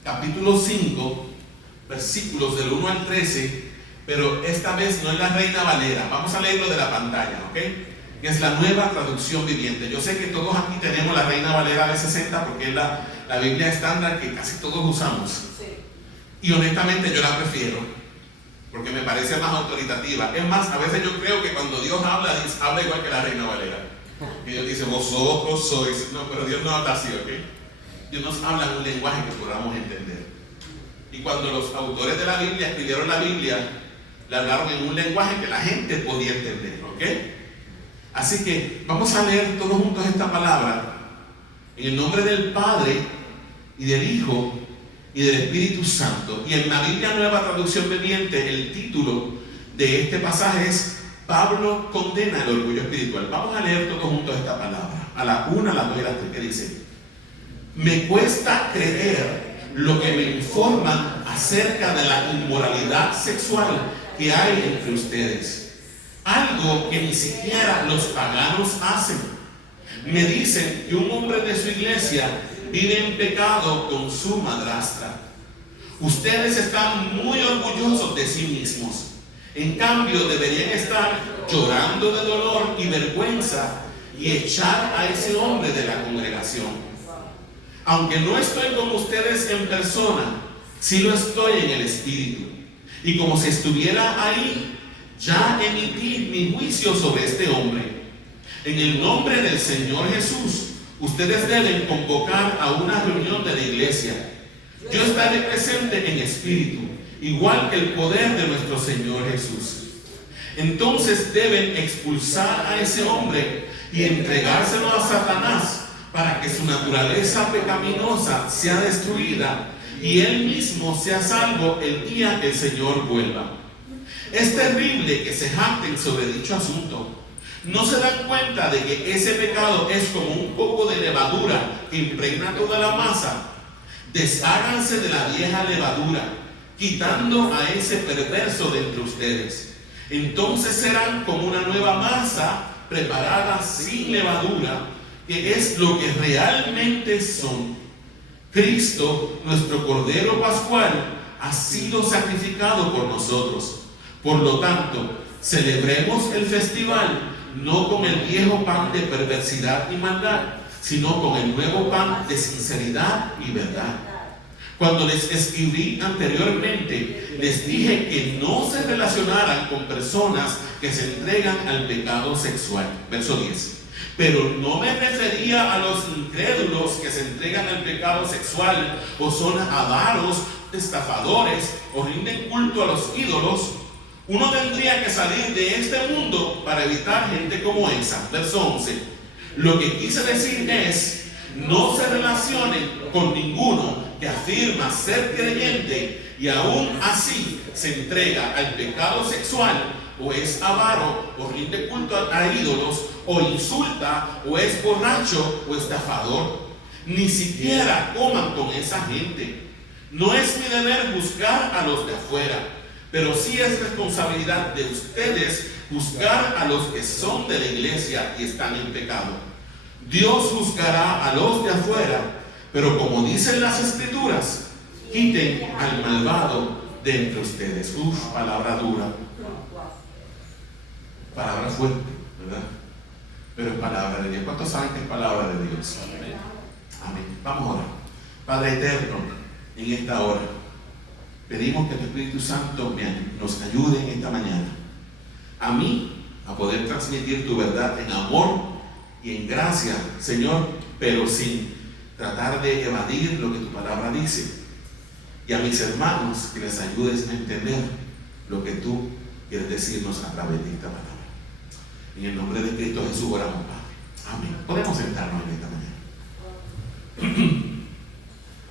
capítulo 5, versículos del 1 al 13, pero esta vez no es la Reina Valera. Vamos a leerlo de la pantalla, ¿ok? Que es la Nueva Traducción Viviente. Yo sé que todos aquí tenemos la Reina Valera de 60 porque es la Biblia estándar que casi todos usamos. Y honestamente yo la prefiero, porque me parece más autoritativa. Es más, a veces yo creo que cuando Dios habla igual que la Reina Valera. Y Dios dice, vosotros sois. No, pero Dios no habla así, ¿ok? Dios nos habla en un lenguaje que podamos entender. Y cuando los autores de la Biblia escribieron la Biblia, la hablaron en un lenguaje que la gente podía entender, ¿ok? Así que vamos a leer todos juntos esta palabra en el nombre del Padre y del Hijo y del Espíritu Santo. Y en la Biblia Nueva Traducción Viviente, el título de este pasaje es Pablo condena el orgullo espiritual. Vamos a leer todos juntos esta palabra, a la 1, a la 2 y a la 3, que dice: me cuesta creer lo que me informan acerca de la inmoralidad sexual que hay entre ustedes, algo que ni siquiera los paganos hacen. Me dicen que un hombre de su iglesia vive en pecado con su madrastra. Ustedes están muy orgullosos de sí mismos. En cambio, deberían estar llorando de dolor y vergüenza y echar a ese hombre de la congregación. Aunque no estoy con ustedes en persona, sí lo estoy en el espíritu. Y como si estuviera ahí, ya emití mi juicio sobre este hombre. En el nombre del Señor Jesús, ustedes deben convocar a una reunión de la iglesia. Yo estaré presente en espíritu, igual que el poder de nuestro Señor Jesús. Entonces deben expulsar a ese hombre y entregárselo a Satanás para que su naturaleza pecaminosa sea destruida y él mismo sea salvo el día que el Señor vuelva. Es terrible que se jacten sobre dicho asunto. ¿No se dan cuenta de que ese pecado es como un poco de levadura que impregna toda la masa? Desháganse de la vieja levadura, quitando a ese perverso de entre ustedes. Entonces serán como una nueva masa preparada sin levadura, que es lo que realmente son. Cristo, nuestro Cordero Pascual, ha sido sacrificado por nosotros. Por lo tanto, celebremos el festival no con el viejo pan de perversidad y maldad, sino con el nuevo pan de sinceridad y verdad. Cuando les escribí anteriormente, les dije que no se relacionaran con personas que se entregan al pecado sexual. Verso 10. Pero no me refería a los incrédulos que se entregan al pecado sexual o son avaros, estafadores o rinden culto a los ídolos. Uno tendría que salir de este mundo para evitar gente como esa. Verso 11. Lo que quise decir es: no se relacionen con ninguno que afirma ser creyente y aún así se entrega al pecado sexual o es avaro, o rinde culto a ídolos, o insulta, o es borracho, o estafador. Ni siquiera coman con esa gente. No es mi deber juzgar a los de afuera, pero sí es responsabilidad de ustedes juzgar a los que son de la iglesia y están en pecado. Dios juzgará a los de afuera, pero como dicen las escrituras, quiten al malvado de entre ustedes. Palabra dura, palabra fuerte, ¿verdad? Pero es palabra de Dios. ¿Cuántos saben que es palabra de Dios? Amén. Vamos a orar. Padre eterno, en esta hora pedimos que tu Espíritu Santo nos ayude en esta mañana a mí a poder transmitir tu verdad en amor y en gracia, Señor, pero sin tratar de evadir lo que tu palabra dice, y a mis hermanos que les ayudes a entender lo que tú quieres decirnos a través de esta palabra. En el nombre de Cristo Jesús oramos, Padre. Amén. Podemos sentarnos en esta mañana.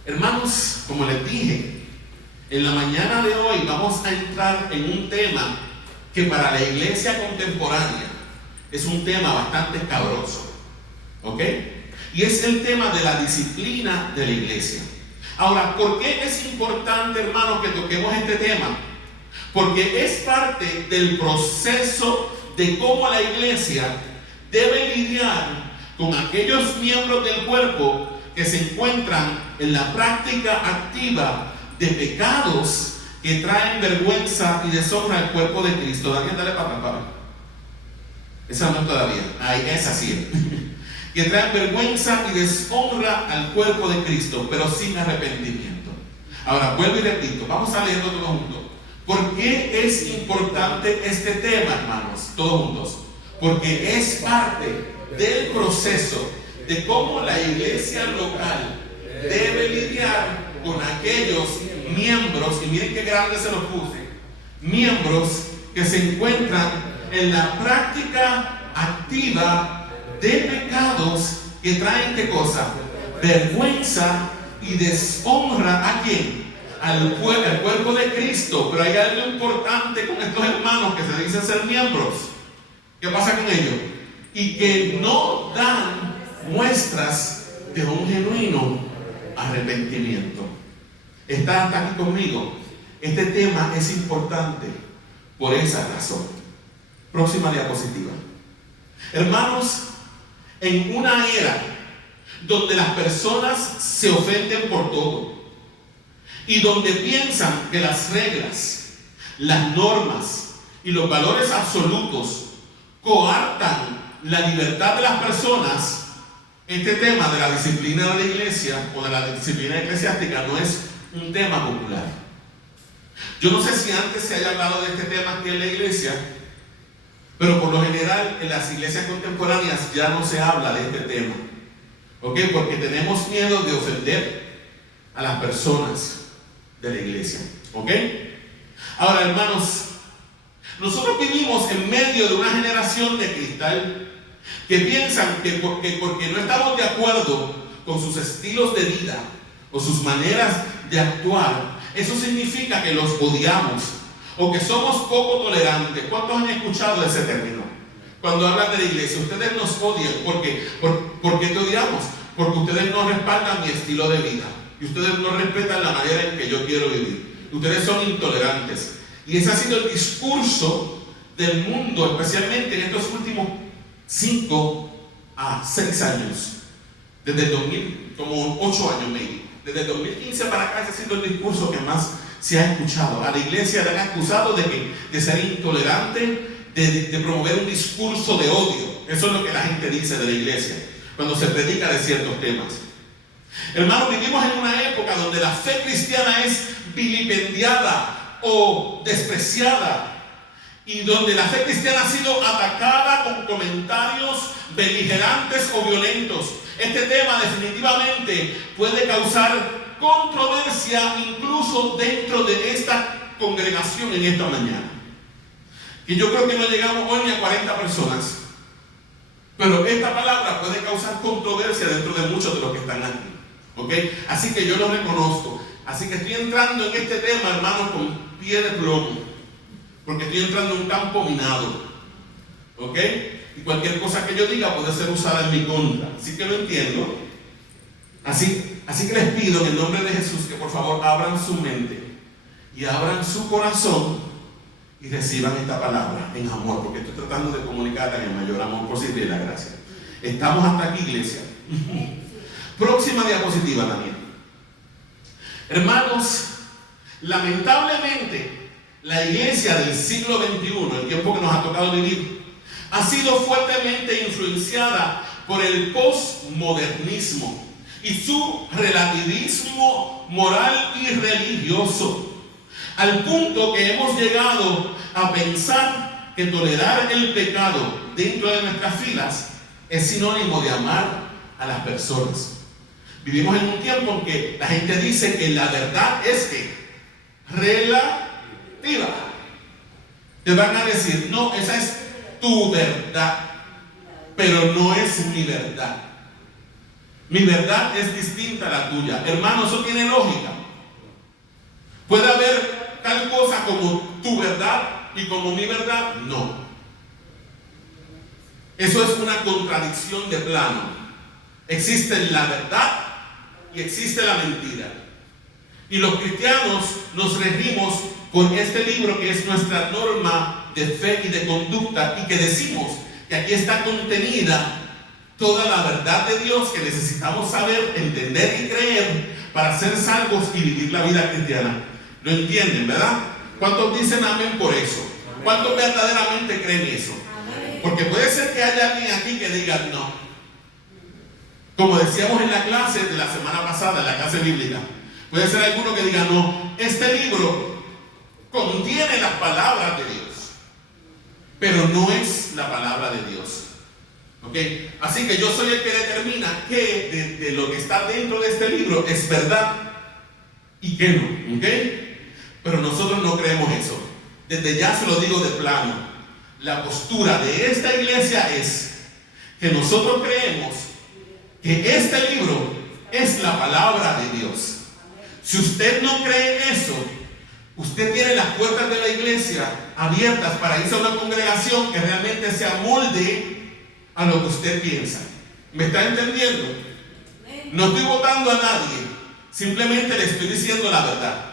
Hermanos, como les dije, en la mañana de hoy vamos a entrar en un tema que para la iglesia contemporánea es un tema bastante escabroso, ¿ok? Y es el tema de la disciplina de la iglesia. Ahora, ¿por qué es importante, hermanos, que toquemos este tema? Porque es parte del proceso de cómo la iglesia debe lidiar con aquellos miembros del cuerpo que se encuentran en la práctica activa de pecados que traen vergüenza y deshonra al cuerpo de Cristo. Dale para atrás, Pablo. Esa no es todavía. Ahí, esa sí. Que traen vergüenza y deshonra al cuerpo de Cristo, pero sin arrepentimiento. Ahora, vuelvo y repito, vamos a leerlo todos juntos. ¿Por qué es importante este tema, hermanos? Todos juntos. Porque es parte del proceso de cómo la iglesia local debe lidiar con aquellos miembros, y miren qué grande se los puse, miembros que se encuentran en la práctica activa de pecados que traen ¿qué cosa? Vergüenza y deshonra. ¿A quién? Al cuerpo de Cristo. Pero hay algo importante con estos hermanos que se dicen ser miembros. ¿Qué pasa con ellos? Y que no dan muestras de un genuino arrepentimiento. ¿Está aquí conmigo? Este tema es importante por esa razón. Próxima diapositiva. Hermanos, en una era donde las personas se ofenden por todo y donde piensan que las reglas, las normas y los valores absolutos coartan la libertad de las personas, este tema de la disciplina de la iglesia o de la disciplina eclesiástica no es un tema popular. Yo no sé si antes se haya hablado de este tema aquí en la iglesia, pero por lo general en las iglesias contemporáneas ya no se habla de este tema, ¿ok? Porque tenemos miedo de ofender a las personas de la iglesia, ¿ok? Ahora, hermanos, nosotros vivimos en medio de una generación de cristal que piensan que porque no estamos de acuerdo con sus estilos de vida o sus maneras de actuar, eso significa que los odiamos o que somos poco tolerantes. ¿Cuántos han escuchado ese término? Cuando hablan de la iglesia, ustedes nos odian. ¿Por qué te odiamos? Porque ustedes no respaldan mi estilo de vida y ustedes no respetan la manera en que yo quiero vivir. Ustedes son intolerantes. Y ese ha sido el discurso del mundo, especialmente en estos últimos 5 a 6 años. Desde el 2000, como 8 años maybe. Desde el 2015 para acá, ese ha sido el discurso que más se ha escuchado. A la iglesia le han acusado de ser intolerante, de promover un discurso de odio. Eso es lo que la gente dice de la iglesia cuando se predica de ciertos temas. Hermanos, vivimos en una época donde la fe cristiana es vilipendiada o despreciada, y donde la fe cristiana ha sido atacada con comentarios beligerantes o violentos. Este tema definitivamente puede causar controversia incluso dentro de esta congregación en esta mañana. Y yo creo que no llegamos hoy ni a 40 personas, pero esta palabra puede causar controversia dentro de muchos de los que están aquí, ¿ok? Así que yo lo reconozco. Así que estoy entrando en este tema, hermanos, con pie de plomo, porque estoy entrando en un campo minado, ¿ok? Y cualquier cosa que yo diga puede ser usada en mi contra, así que lo entiendo. Así que les pido en el nombre de Jesús que por favor abran su mente y abran su corazón y reciban esta palabra en amor, porque estoy tratando de comunicarla en el mayor amor posible y la gracia. Estamos hasta aquí, iglesia. Próxima diapositiva también. Hermanos, lamentablemente la iglesia del siglo XXI, el tiempo que nos ha tocado vivir, ha sido fuertemente influenciada por el postmodernismo y su relativismo moral y religioso, al punto que hemos llegado a pensar que tolerar el pecado dentro de nuestras filas es sinónimo de amar a las personas. Vivimos en un tiempo en que la gente dice que la verdad es que relativa. Te van a decir, no, esa es tu verdad, pero no es mi verdad. Mi verdad es distinta a la tuya. Hermano, eso tiene lógica. ¿Puede haber tal cosa como tu verdad y como mi verdad? No. Eso es una contradicción de plano. Existe la verdad y existe la mentira. Y los cristianos nos regimos por este libro que es nuestra norma de fe y de conducta, y que decimos que aquí está contenida toda la verdad de Dios que necesitamos saber, entender y creer para ser salvos y vivir la vida cristiana. ¿Lo entienden, verdad? ¿Cuántos dicen amén por eso? ¿Cuántos verdaderamente creen eso? Porque puede ser que haya alguien aquí que diga no. Como decíamos en la clase de la semana pasada, en la clase bíblica, puede ser alguno que diga no, este libro contiene las palabras de Dios, pero no es la palabra de Dios. ¿Ok? Así que yo soy el que determina que de lo que está dentro de este libro es verdad y que no. ¿Ok? Pero nosotros no creemos eso. Desde ya se lo digo de plano. La postura de esta iglesia es que nosotros creemos que este libro es la palabra de Dios. Si usted no cree eso, usted tiene las puertas de la iglesia abiertas para irse a una congregación que realmente se amolde a lo que usted piensa. ¿Me está entendiendo? No estoy votando a nadie, simplemente le estoy diciendo la verdad.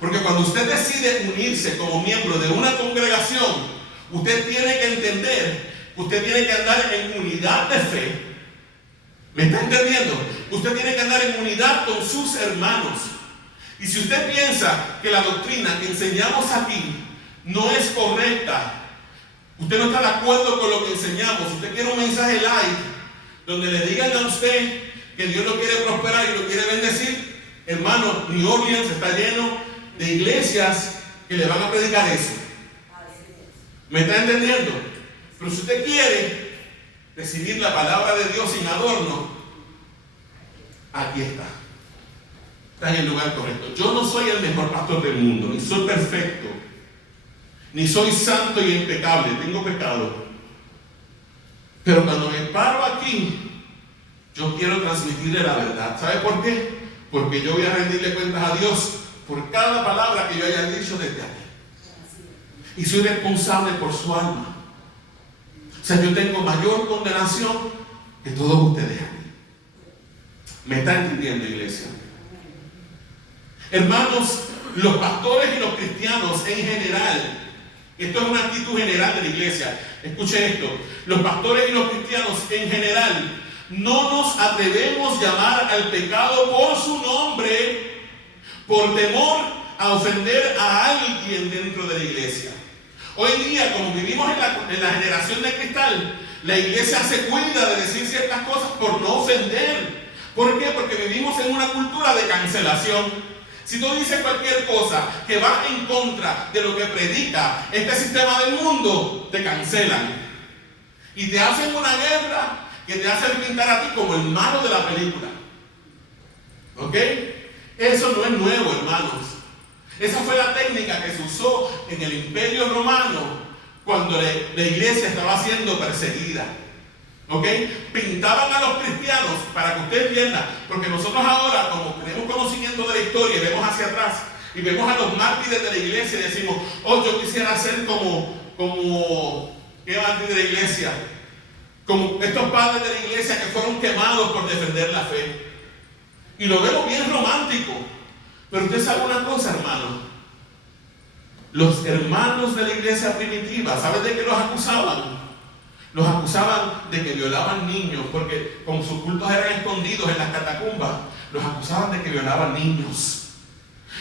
Porque cuando usted decide unirse como miembro de una congregación, usted tiene que entender, usted tiene que andar en unidad de fe. ¿Me está entendiendo? Usted tiene que andar en unidad con sus hermanos. Y si usted piensa que la doctrina que enseñamos aquí no es correcta, usted no está de acuerdo con lo que enseñamos, usted quiere un mensaje light donde le digan a usted que Dios lo quiere prosperar y lo quiere bendecir, hermano, New Orleans está lleno de iglesias que le van a predicar eso. ¿Me está entendiendo? Pero si usted quiere recibir la palabra de Dios sin adorno, aquí está. Está en el lugar correcto. Yo no soy el mejor pastor del mundo, ni soy perfecto, ni soy santo y impecable, tengo pecado. Pero cuando me paro aquí, yo quiero transmitirle la verdad. ¿Sabe por qué? Porque yo voy a rendirle cuentas a Dios por cada palabra que yo haya dicho desde aquí. Y soy responsable por su alma. O sea, yo tengo mayor condenación que todos ustedes aquí. ¿Me está entendiendo, iglesia? Hermanos, los pastores y los cristianos en general, esto es una actitud general de la iglesia. Escuche esto: los pastores y los cristianos en general no nos atrevemos a llamar al pecado por su nombre por temor a ofender a alguien dentro de la iglesia. Hoy día, como vivimos en la generación de cristal, la iglesia se cuida de decir ciertas cosas por no ofender. ¿Por qué? Porque vivimos en una cultura de cancelación. Si tú dices cualquier cosa que va en contra de lo que predica este sistema del mundo, te cancelan. Y te hacen una guerra que te hacen pintar a ti como el malo de la película. ¿Ok? Eso no es nuevo, hermanos. Esa fue la técnica que se usó en el Imperio Romano cuando la iglesia estaba siendo perseguida. ¿Ok? Pintaban a los cristianos para que usted entienda, porque nosotros ahora, como tenemos conocimiento de la historia y vemos hacia atrás, y vemos a los mártires de la iglesia y decimos, oh, yo quisiera ser como ¿qué mártir de la iglesia? Como estos padres de la iglesia que fueron quemados por defender la fe. Y lo vemos bien romántico. Pero usted sabe una cosa, hermano. Los hermanos de la iglesia primitiva, ¿saben de qué los acusaban? Los acusaban de que violaban niños, porque como sus cultos eran escondidos en las catacumbas, los acusaban de que violaban niños.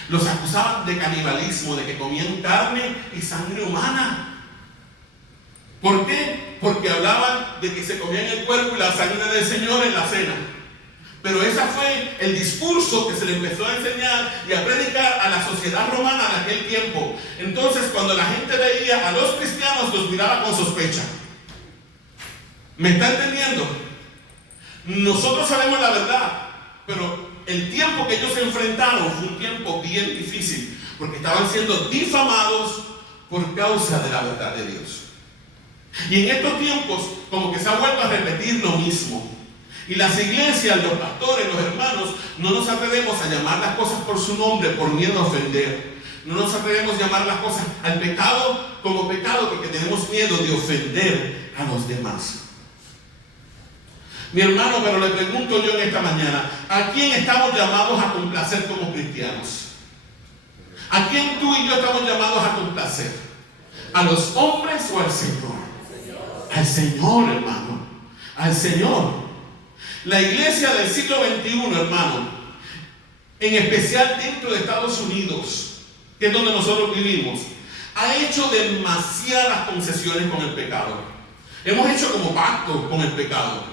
Los acusaban de canibalismo, de que comían carne y sangre humana. ¿Por qué? Porque hablaban de que se comían el cuerpo y la sangre del Señor en la cena. Pero ese fue el discurso que se le empezó a enseñar y a predicar a la sociedad romana en aquel tiempo. Entonces, cuando la gente veía a los cristianos, los miraba con sospecha. ¿Me está entendiendo? Nosotros sabemos la verdad, pero el tiempo que ellos se enfrentaron fue un tiempo bien difícil, porque estaban siendo difamados por causa de la verdad de Dios. Y en estos tiempos, como que se ha vuelto a repetir lo mismo. Y las iglesias, los pastores, los hermanos, no nos atrevemos a llamar las cosas por su nombre por miedo a ofender. No nos atrevemos a llamar las cosas al pecado como pecado porque tenemos miedo de ofender a los demás. Mi hermano, pero le pregunto yo en esta mañana, ¿a quién estamos llamados a complacer como cristianos? ¿A quién tú y yo estamos llamados a complacer? ¿A los hombres o al Señor? Al Señor, hermano. Al Señor. La iglesia del siglo XXI, hermano, en especial dentro de Estados Unidos, que es donde nosotros vivimos, ha hecho demasiadas concesiones con el pecado. Hemos hecho como pacto con el pecado.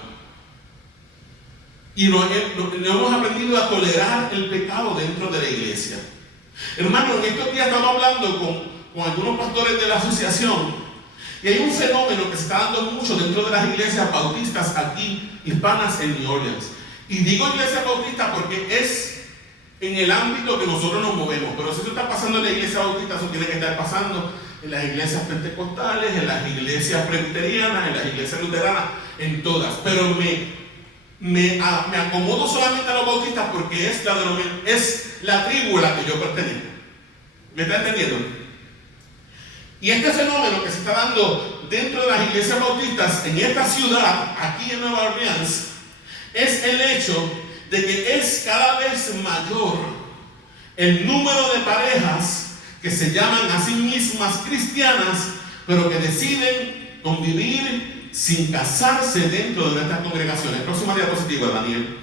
Y no hemos aprendido a tolerar el pecado dentro de la iglesia. Hermano, en estos días estamos hablando con algunos pastores de la asociación y hay un fenómeno que se está dando mucho dentro de las iglesias bautistas aquí, hispanas en New Orleans. Y digo iglesia bautista porque es en el ámbito que nosotros nos movemos. Pero si eso está pasando en la iglesia bautista, eso tiene que estar pasando en las iglesias pentecostales, en las iglesias presbiterianas, en las iglesias luteranas, en todas. Pero me acomodo solamente a los bautistas porque es la tribu a la que yo pertenezco. ¿Me está entendiendo? Y este fenómeno que se está dando dentro de las iglesias bautistas en esta ciudad, aquí en Nueva Orleans, es el hecho de que es cada vez mayor el número de parejas que se llaman a sí mismas cristianas, pero que deciden convivir sin casarse dentro de nuestras congregaciones. Próxima diapositiva, Daniel.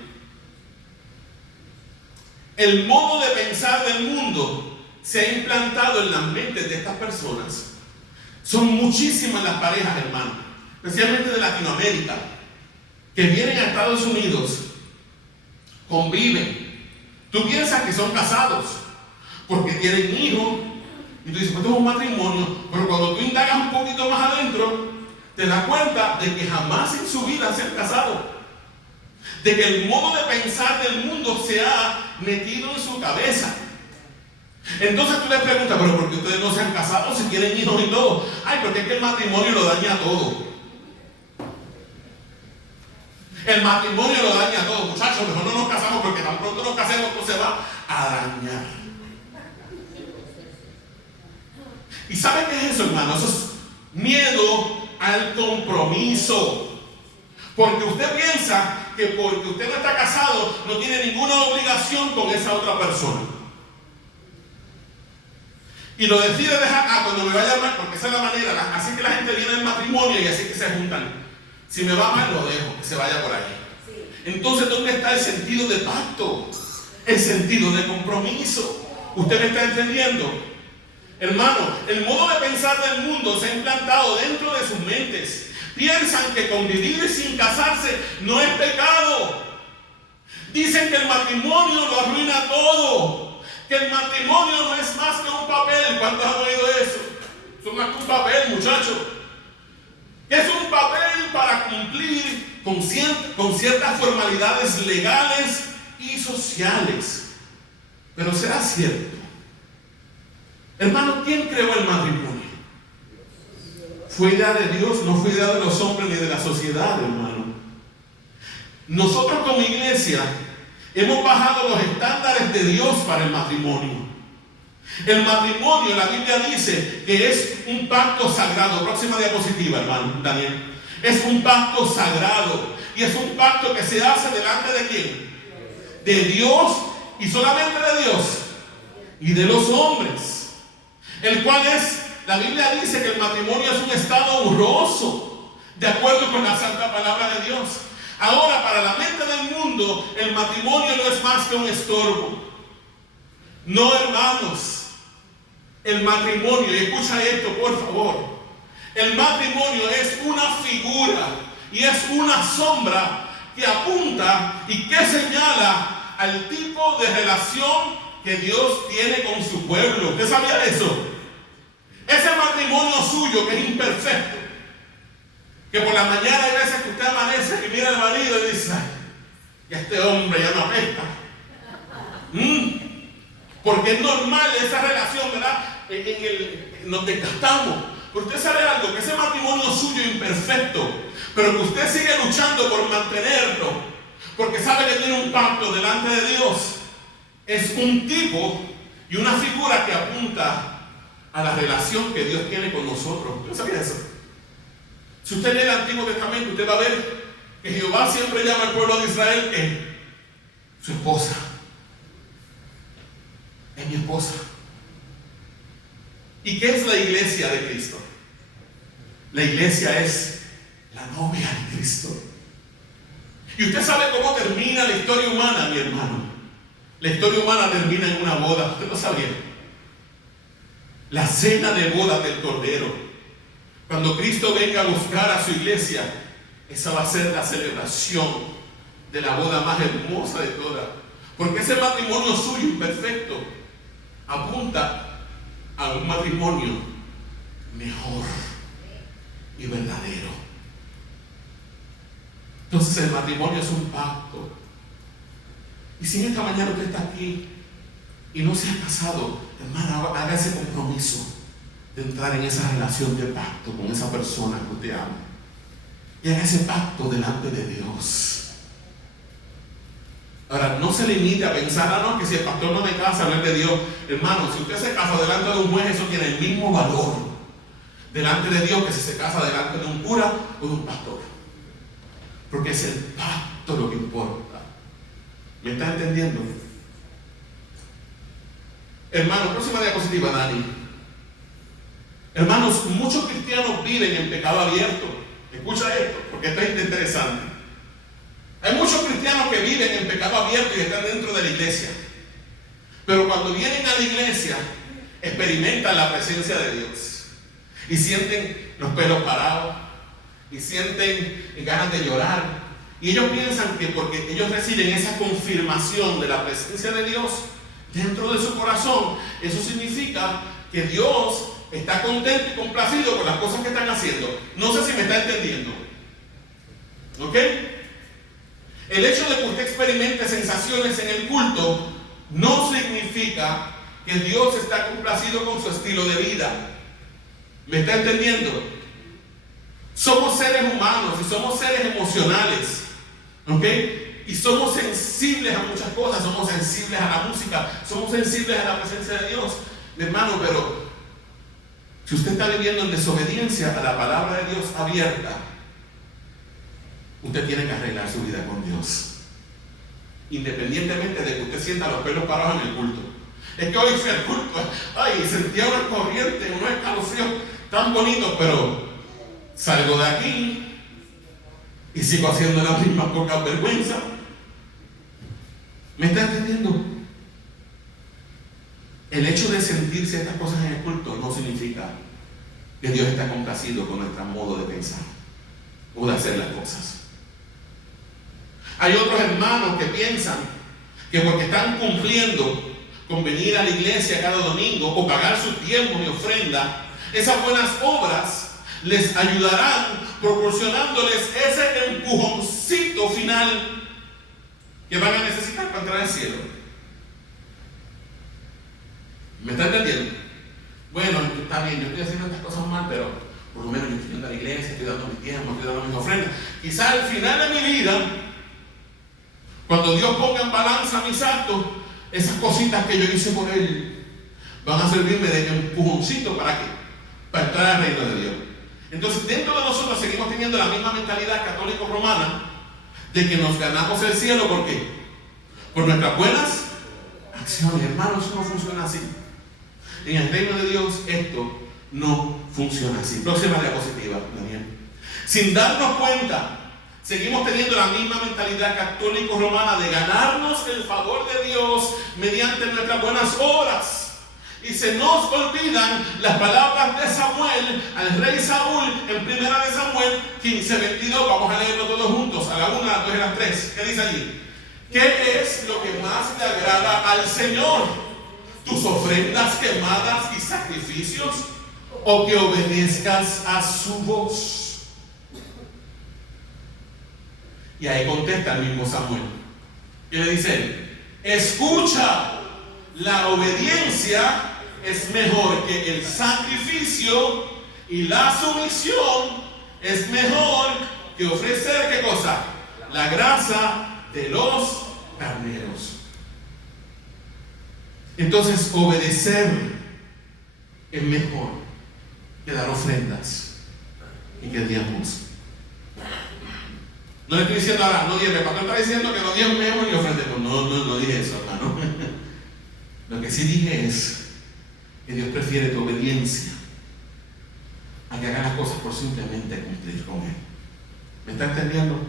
El modo de pensar del mundo se ha implantado en las mentes de estas personas. Son muchísimas las parejas, hermano, especialmente de Latinoamérica, que vienen a Estados Unidos, conviven. Tú piensas que son casados porque tienen hijos y tú dices, pues esto es un matrimonio, pero cuando tú indagas un poquito más adentro, te das cuenta de que jamás en su vida se han casado, de que el modo de pensar del mundo se ha metido en su cabeza. Entonces tú les preguntas, pero ¿por qué ustedes no se han casado si tienen hijos y todo? Ay, porque es que el matrimonio lo daña todo. El matrimonio lo daña todo. Muchachos, mejor no nos casamos porque tan pronto nos casemos, pues se va a dañar. ¿Y sabe qué es eso, hermano? Eso es miedo al compromiso. Porque usted piensa que porque usted no está casado, no tiene ninguna obligación con esa otra persona. Y lo decide dejar, cuando me va a llamar, porque esa es la manera, así que la gente viene al matrimonio y así que se juntan. Si me va mal, lo dejo, que se vaya por ahí. Sí. Entonces, ¿dónde está el sentido de pacto? El sentido de compromiso. ¿Usted me está entendiendo? Hermano, el modo de pensar del mundo se ha implantado dentro de sus mentes. Piensan que convivir sin casarse no es pecado. Dicen que el matrimonio lo arruina todo. Que el matrimonio no es más que un papel. ¿Cuántos han oído eso? Es más que un papel, muchachos. Es un papel para cumplir con ciertas formalidades legales y sociales. Pero ¿será cierto? Hermano, ¿quién creó el matrimonio? ¿Fue idea de Dios? No fue idea de los hombres ni de la sociedad, hermano. Nosotros como iglesia hemos bajado los estándares de Dios para el matrimonio. El matrimonio, la Biblia dice que es un pacto sagrado. Próxima diapositiva, hermano Daniel. Es un pacto sagrado. Y es un pacto que se hace delante de ¿quién? De Dios, y solamente de Dios y de los hombres. El cual es, la Biblia dice que el matrimonio es un estado honroso, de acuerdo con la santa palabra de Dios. Ahora, para la mente del mundo, el matrimonio no es más que un estorbo. No, hermanos. El matrimonio, y escucha esto por favor, el matrimonio es una figura y es una sombra que apunta y que señala al tipo de relación que Dios tiene con su pueblo. ¿Usted sabía eso? Ese matrimonio suyo que es imperfecto, que por la mañana hay veces que usted amanece y mira al marido y dice: ay, este hombre ya no apesta. Porque es normal esa relación, ¿verdad? Nos desgastamos. Pero usted sabe algo, que ese matrimonio suyo imperfecto, pero que usted sigue luchando por mantenerlo, porque sabe que tiene un pacto delante de Dios, es un tipo y una figura que apunta a la relación que Dios tiene con nosotros. ¿Usted sabía eso? Si usted lee el Antiguo Testamento, usted va a ver que Jehová siempre llama al pueblo de Israel que su esposa. Es mi esposa. ¿Y qué es la iglesia de Cristo? La iglesia es la novia de Cristo. Y usted sabe cómo termina la historia humana, mi hermano. La historia humana termina en una boda. ¿Usted lo sabía? La cena de boda del Cordero. Cuando Cristo venga a buscar a su iglesia, esa va a ser la celebración de la boda más hermosa de todas. Porque ese matrimonio suyo imperfecto apunta a un matrimonio mejor y verdadero. Entonces el matrimonio es un pacto. Y si en esta mañana usted está aquí y no se ha casado, hermano, haga ese compromiso de entrar en esa relación de pacto con esa persona que usted ama. Y haga ese pacto delante de Dios. Ahora, no se limite a pensar, no, que si el pastor no me casa, no es de Dios. Hermano, si usted se casa delante de un juez, eso tiene el mismo valor delante de Dios que si se casa delante de un cura o de un pastor. Porque es el pacto lo que importa. ¿Me está entendiendo? Hermano, próxima diapositiva, Dani. Hermanos, muchos cristianos viven en pecado abierto. Escucha esto, porque esto es interesante. Hay muchos cristianos que viven en pecado abierto y están dentro de la iglesia. Pero cuando vienen a la iglesia, experimentan la presencia de Dios. Y sienten los pelos parados. Y sienten ganas de llorar. Y ellos piensan que porque ellos reciben esa confirmación de la presencia de Dios dentro de su corazón, eso significa que Dios está contento y complacido con las cosas que están haciendo. No sé si me está entendiendo. ¿Ok? El hecho de que usted experimente sensaciones en el culto no significa que Dios está complacido con su estilo de vida. ¿Me está entendiendo? Somos seres humanos y somos seres emocionales. ¿Ok? Y somos sensibles a muchas cosas. Somos sensibles a la música. Somos sensibles a la presencia de Dios. Mi hermano, pero si usted está viviendo en desobediencia a la palabra de Dios abierta, usted tiene que arreglar su vida con Dios. Independientemente de que usted sienta los pelos parados en el culto. Es que hoy fui al culto, ay, sentía una corriente, unos escalofríos tan bonitos, pero salgo de aquí y sigo haciendo las mismas pocas vergüenzas. ¿Me está entendiendo? El hecho de sentir ciertas cosas en el culto no significa que Dios está complacido con nuestro modo de pensar o de hacer las cosas. Hay otros hermanos que piensan que porque están cumpliendo con venir a la iglesia cada domingo o pagar su tiempo y ofrenda, esas buenas obras les ayudarán proporcionándoles ese empujoncito final que van a necesitar para entrar al cielo. ¿Me está entendiendo? Bueno, está bien, yo estoy haciendo estas cosas mal, pero por lo menos yo estoy yendo a la iglesia, estoy dando mi tiempo, estoy dando mis ofrendas. Quizás al final de mi vida, cuando Dios ponga en balanza mis actos, esas cositas que yo hice por Él van a servirme de empujoncito para qué, para entrar al reino de Dios. Entonces dentro de nosotros seguimos teniendo la misma mentalidad católico-romana de que nos ganamos el cielo. ¿Por qué? Por nuestras buenas acciones. Hermanos, eso no funciona así. En el reino de Dios esto no funciona así. Próxima diapositiva, Daniel. Sin darnos cuenta, seguimos teniendo la misma mentalidad católico-romana de ganarnos el favor de Dios mediante nuestras buenas obras. Y se nos olvidan las palabras de Samuel al rey Saúl en 1 de Samuel 15:22. Vamos a leerlo todos juntos, a la 1, a las 2 y a las 3. ¿Qué dice allí? ¿Qué es lo que más le agrada al Señor? ¿Tus ofrendas quemadas y sacrificios? ¿O que obedezcas a su voz? Y ahí contesta el mismo Samuel. Y le dice él: escucha, la obediencia es mejor que el sacrificio, y la sumisión es mejor que ofrecer, ¿qué cosa? La grasa de los carneros. Entonces, obedecer es mejor que dar ofrendas y que diezmos. No le estoy diciendo ahora, no diezme. El pastor está diciendo que no diezmemos ni ofrendemos. No dije eso, hermano. Lo que sí dije es que Dios prefiere tu obediencia a que hagas las cosas por simplemente cumplir con Él. ¿Me está entendiendo?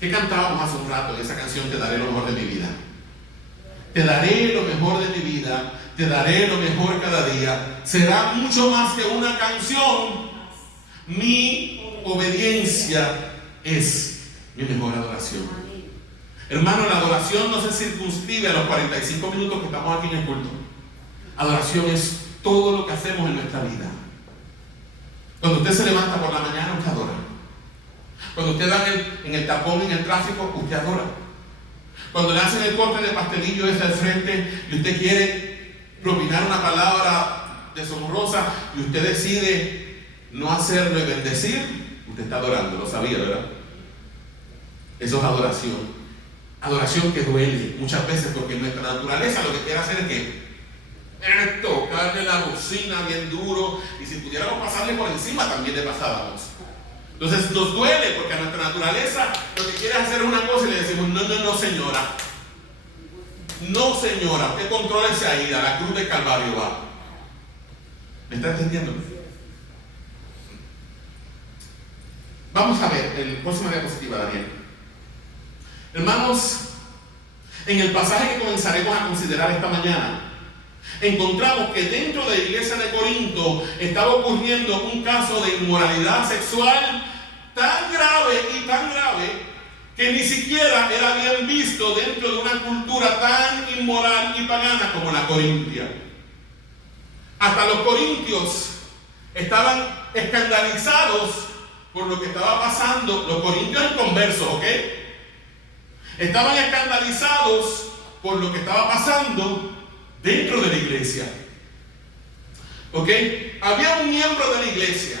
¿Qué cantábamos hace un rato en esa canción? Te daré lo mejor de mi vida. Te daré lo mejor de mi vida. Te daré lo mejor cada día. Será mucho más que una canción. Mi obediencia es mi mejor adoración. Hermano, la adoración no se circunscribe a los 45 minutos que estamos aquí en el culto. Adoración es todo lo que hacemos en nuestra vida. Cuando usted se levanta por la mañana, usted adora. Cuando usted da en el tapón, en el tráfico, usted adora. Cuando le hacen el corte de pastelillo ese al frente y usted quiere propinar una palabra deshonrosa y usted decide no hacerlo y bendecir, usted está adorando. Lo sabía, ¿verdad? Eso es adoración. Adoración que duele muchas veces, porque nuestra naturaleza lo que quiere hacer es que tocarle la bocina bien duro, y si pudiéramos pasarle por encima también le pasábamos. Entonces nos duele porque a nuestra naturaleza lo que quiere hacer es una cosa y le decimos: no señora, no señora, usted contrólese ahí, a la cruz del Calvario va. ¿Me está entendiendo? Vamos a ver el próximo diapositiva, Daniel. Hermanos, en el pasaje que comenzaremos a considerar esta mañana, encontramos que dentro de la iglesia de Corinto estaba ocurriendo un caso de inmoralidad sexual tan grave que ni siquiera era bien visto dentro de una cultura tan inmoral y pagana como la corintia. Hasta los corintios estaban escandalizados por lo que estaba pasando. Los corintios inconversos, ¿ok? Estaban escandalizados por lo que estaba pasando dentro de la iglesia. ¿Ok? Había un miembro de la iglesia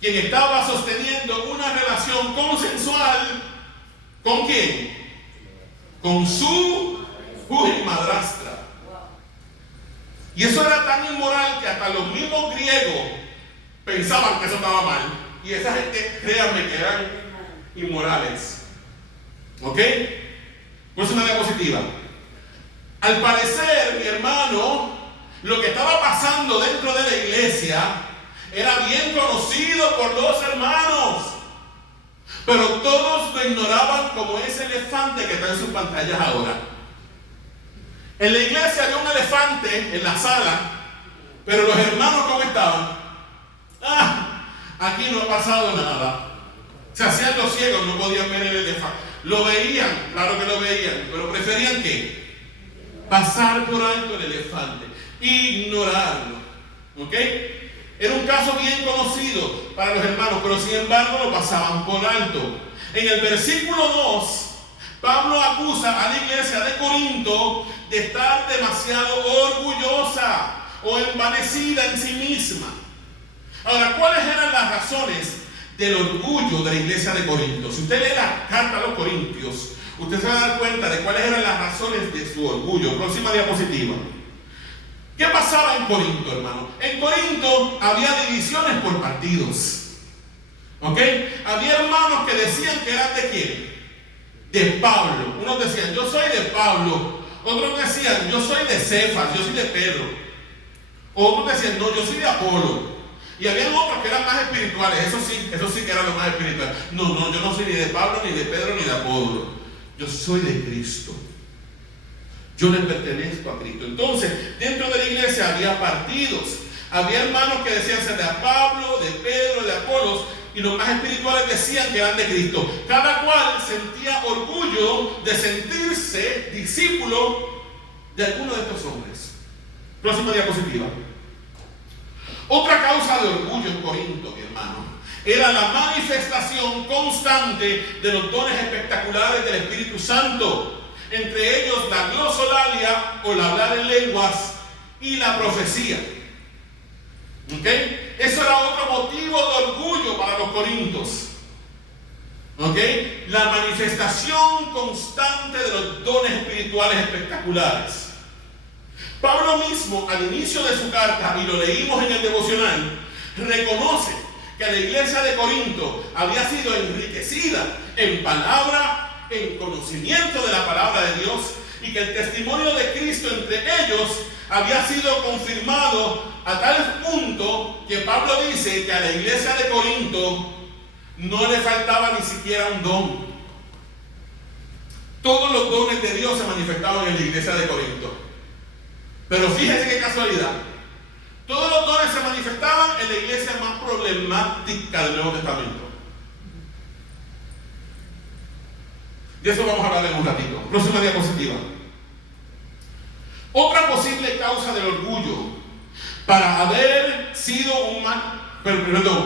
quien estaba sosteniendo una relación consensual. ¿Con quién? Con su madrastra. Y eso era tan inmoral que hasta los mismos griegos pensaban que eso estaba mal. Y esa gente, créanme, que eran inmorales. ¿Ok? Próxima diapositiva. Al parecer, mi hermano, lo que estaba pasando dentro de la iglesia era bien conocido por los hermanos, pero todos lo ignoraban como ese elefante que está en sus pantallas ahora. En la iglesia había un elefante en la sala, pero los hermanos, ¿cómo estaban? Aquí no ha pasado nada. Se hacían los ciegos, no podían ver el elefante. Lo veían, claro que lo veían, pero preferían ¿qué? Pasar por alto el elefante, ignorarlo. ¿Ok? Era un caso bien conocido para los hermanos, pero sin embargo lo pasaban por alto. En el versículo 2, Pablo acusa a la iglesia de Corinto de estar demasiado orgullosa o envanecida en sí misma. Ahora, ¿cuáles eran las razones del orgullo de la iglesia de Corinto? Si usted lee la carta a los Corintios, usted se va a dar cuenta de cuáles eran las razones de su orgullo. Próxima diapositiva. ¿Qué pasaba en Corinto, hermano? En Corinto había divisiones por partidos. ¿Ok? Había hermanos que decían que eran de quién? De Pablo. Unos decían, yo soy de Pablo. Otros decían, yo soy de Cefas, yo soy de Pedro. Otros decían, no, yo soy de Apolo. Y había otros que eran más espirituales. Eso sí que eran los más espirituales. No, yo no soy ni de Pablo, ni de Pedro, ni de Apolo. Yo soy de Cristo. Yo le pertenezco a Cristo. Entonces, dentro de la iglesia había partidos. Había hermanos que decían ser de Pablo, de Pedro, de Apolos. Y los más espirituales decían que eran de Cristo. Cada cual sentía orgullo de sentirse discípulo de alguno de estos hombres. Próxima diapositiva. Otra causa de orgullo en Corinto, mi hermano, era la manifestación constante de los dones espectaculares del Espíritu Santo. Entre ellos la glosolalia o el hablar en lenguas y la profecía. ¿Ok? Eso era otro motivo de orgullo para los corintios. ¿Ok? La manifestación constante de los dones espirituales espectaculares. Pablo mismo, al inicio de su carta, y lo leímos en el devocional, reconoce que la iglesia de Corinto había sido enriquecida en palabra, en conocimiento de la palabra de Dios, y que el testimonio de Cristo entre ellos había sido confirmado a tal punto que Pablo dice que a la iglesia de Corinto no le faltaba ni siquiera un don. Todos los dones de Dios se manifestaban en la iglesia de Corinto. Pero fíjense qué casualidad. Todos los dones se manifestaban en la iglesia más problemática del Nuevo Testamento. De eso vamos a hablar en un ratito. Próxima diapositiva. Otra posible causa del orgullo para haber sido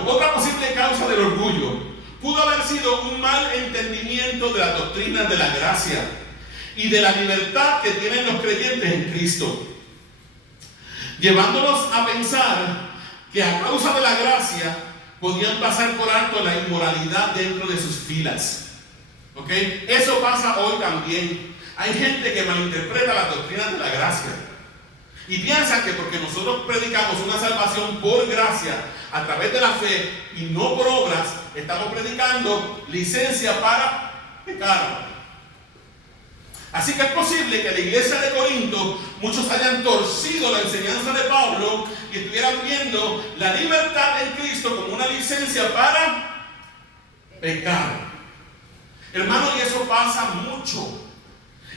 otra posible causa del orgullo pudo haber sido un mal entendimiento de las doctrinas de la gracia y de la libertad que tienen los creyentes en Cristo, llevándolos a pensar que a causa de la gracia podían pasar por alto la inmoralidad dentro de sus filas. ¿Ok? Eso pasa hoy también. Hay gente que malinterpreta las doctrinas de la gracia y piensan que porque nosotros predicamos una salvación por gracia a través de la fe y no por obras, estamos predicando licencia para pecar. Así que es posible que la iglesia de Corinto muchos hayan torcido la enseñanza de Pablo y estuvieran viendo la libertad en Cristo como una licencia para pecar. Hermano, y eso pasa mucho.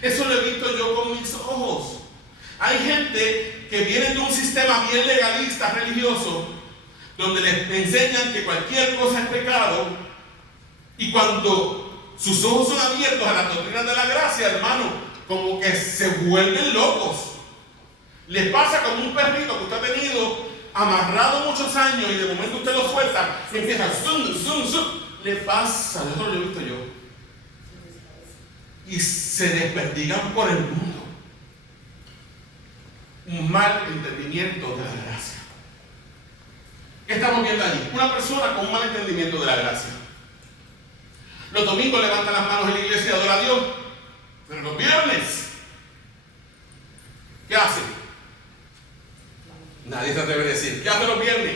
Eso lo he visto yo con mis ojos. Hay gente que viene de un sistema bien legalista religioso, donde les enseñan que cualquier cosa es pecado, y cuando sus ojos son abiertos a las doctrinas de la gracia, hermano, como que se vuelven locos. Les pasa como un perrito que usted ha tenido amarrado muchos años y de momento usted lo suelta y empieza zum, zum, zum. Le pasa, eso lo he visto yo. Y se desperdigan por el mundo. Un mal entendimiento de la gracia. ¿Qué estamos viendo allí? Una persona con un mal entendimiento de la gracia. Los domingos levanta las manos en la iglesia y adora a Dios. Pero los viernes, ¿qué hace? Nadie se atreve a decir. ¿Qué hace los viernes?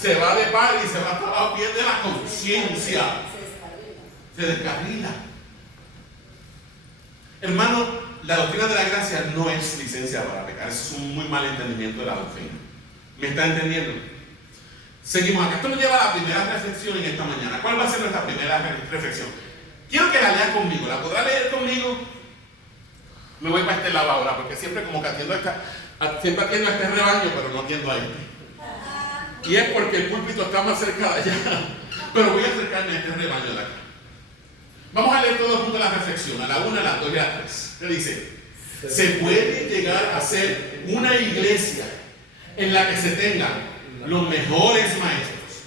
Se va de party y se va a pierde la conciencia. Se descarrila. Hermano, la doctrina de la gracia no es licencia para pecar. Eso es un muy mal entendimiento de la doctrina. ¿Me está entendiendo? Seguimos acá. Esto nos lleva a la primera reflexión en esta mañana. ¿Cuál va a ser nuestra primera reflexión? Quiero que la lean conmigo. ¿La podrá leer conmigo? Me voy para este lado ahora, porque siempre como que atiendo a este rebaño, pero no atiendo a este. Y es porque el púlpito está más cerca de allá. Pero voy a acercarme a este rebaño de acá. Vamos a leer todos juntos la reflexión, a la 1, a la 2 y a la 3. ¿Qué dice? Se puede llegar a ser una iglesia en la que se tengan los mejores maestros,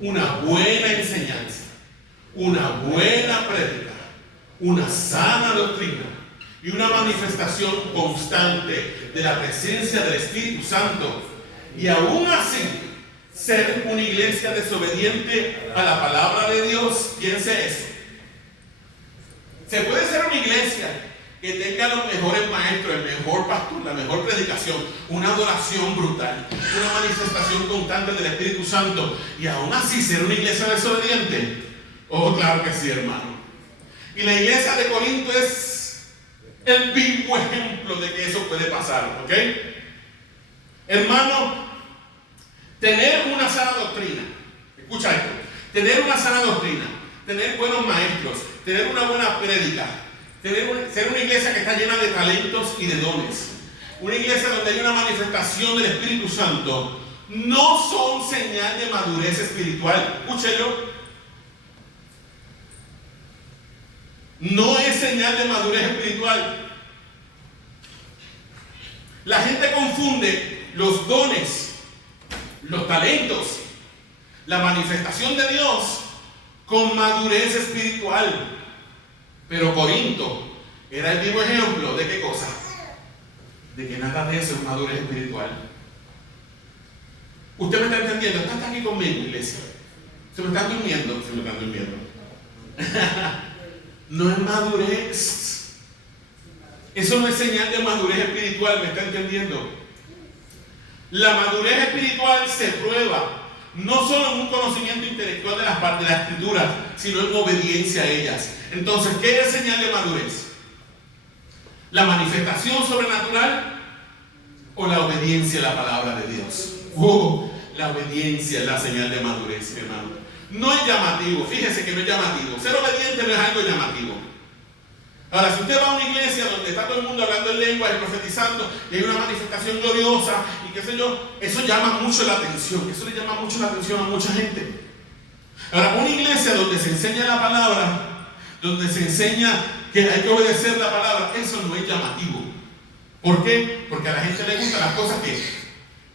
una buena enseñanza, una buena prédica, una sana doctrina y una manifestación constante de la presencia del Espíritu Santo, y aún así ser una iglesia desobediente a la palabra de Dios. Piense eso. Se puede ser una iglesia que tenga los mejores maestros, el mejor pastor, la mejor predicación, una adoración brutal, una manifestación constante del Espíritu Santo, y aún así ser una iglesia desobediente? Oh, claro que sí, hermano. Y la iglesia de Corinto es el vivo ejemplo de que eso puede pasar, ¿ok? Hermano, tener una sana doctrina, escucha esto, tener una sana doctrina, tener buenos maestros, tener una buena prédica, ser una iglesia que está llena de talentos y de dones, una iglesia donde hay una manifestación del Espíritu Santo, no son señal de madurez espiritual. Escúchelo. No es señal de madurez espiritual. La gente confunde los dones, los talentos, la manifestación de Dios con madurez espiritual. Pero Corinto era el vivo ejemplo de qué cosa, de que nada de eso es madurez espiritual. Usted me está entendiendo, está aquí conmigo, iglesia. Se me están durmiendo. No es madurez. Eso no es señal de madurez espiritual, ¿me está entendiendo? La madurez espiritual se prueba no solo en un conocimiento intelectual de las partes de las escrituras, sino en obediencia a ellas. Entonces, ¿qué es señal de madurez? ¿La manifestación sobrenatural o la obediencia a la palabra de Dios? La obediencia es la señal de madurez, mi hermano. No es llamativo, fíjese que no es llamativo. Ser obediente no es algo llamativo. Ahora, si usted va a una iglesia donde está todo el mundo hablando en lengua y profetizando, y hay una manifestación gloriosa, y qué sé yo, eso llama mucho la atención. Eso le llama mucho la atención a mucha gente. Ahora, una iglesia donde se enseña la palabra, donde se enseña que hay que obedecer la palabra, eso no es llamativo. ¿Por qué? Porque a la gente le gustan las cosas que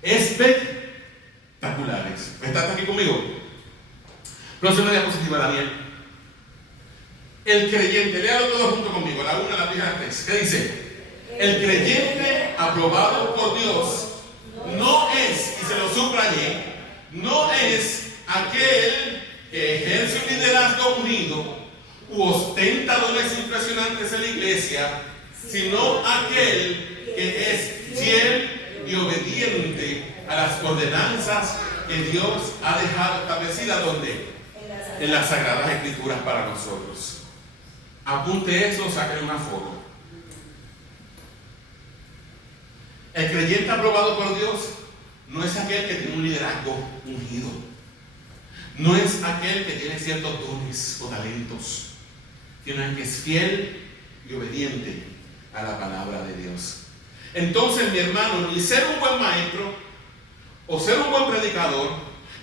espectaculares. ¿Estás aquí conmigo? Próxima diapositiva, Daniel. El creyente, léalo todo junto conmigo, la 1, la 2 y la 3. ¿Qué dice? El creyente aprobado por Dios no es, y se lo subrayé, no es aquel que ejerce un liderazgo unido u ostenta dones impresionantes en la iglesia, sino aquel que es fiel y obediente a las ordenanzas que Dios ha dejado establecidas, ¿dónde? En las Sagradas Escrituras para nosotros. Apunte eso, sáquenle una foto. El creyente aprobado por Dios no es aquel que tiene un liderazgo ungido. No es aquel que tiene ciertos dones o talentos, sino el que es fiel y obediente a la palabra de Dios. Entonces, mi hermano, ni ser un buen maestro o ser un buen predicador,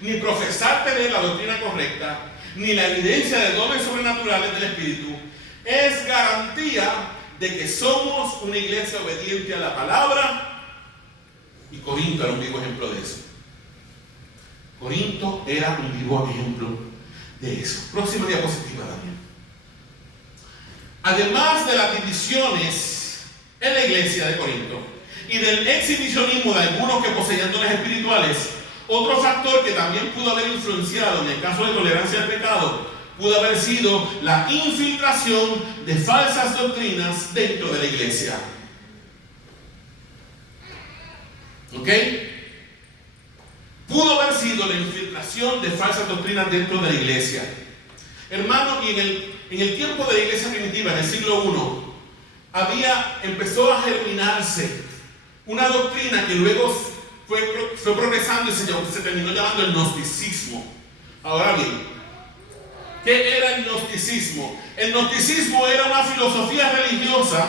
ni profesar tener la doctrina correcta, ni la evidencia de dones sobrenaturales del Espíritu es garantía de que somos una iglesia obediente a la palabra. Y Corinto era un vivo ejemplo de eso. Corinto era un vivo ejemplo de eso. Próxima diapositiva, Daniel. Además de las divisiones en la iglesia de Corinto y del exhibicionismo de algunos que poseían dones espirituales, otro factor que también pudo haber influenciado en el caso de tolerancia al pecado pudo haber sido la infiltración de falsas doctrinas dentro de la iglesia. ¿Ok? Pudo haber sido la infiltración de falsas doctrinas dentro de la iglesia. Hermano, y en el tiempo de la iglesia primitiva, en el siglo I, empezó a germinarse una doctrina que luego fue progresando y se terminó llamando el gnosticismo. Ahora bien, ¿qué era el gnosticismo? El gnosticismo era una filosofía religiosa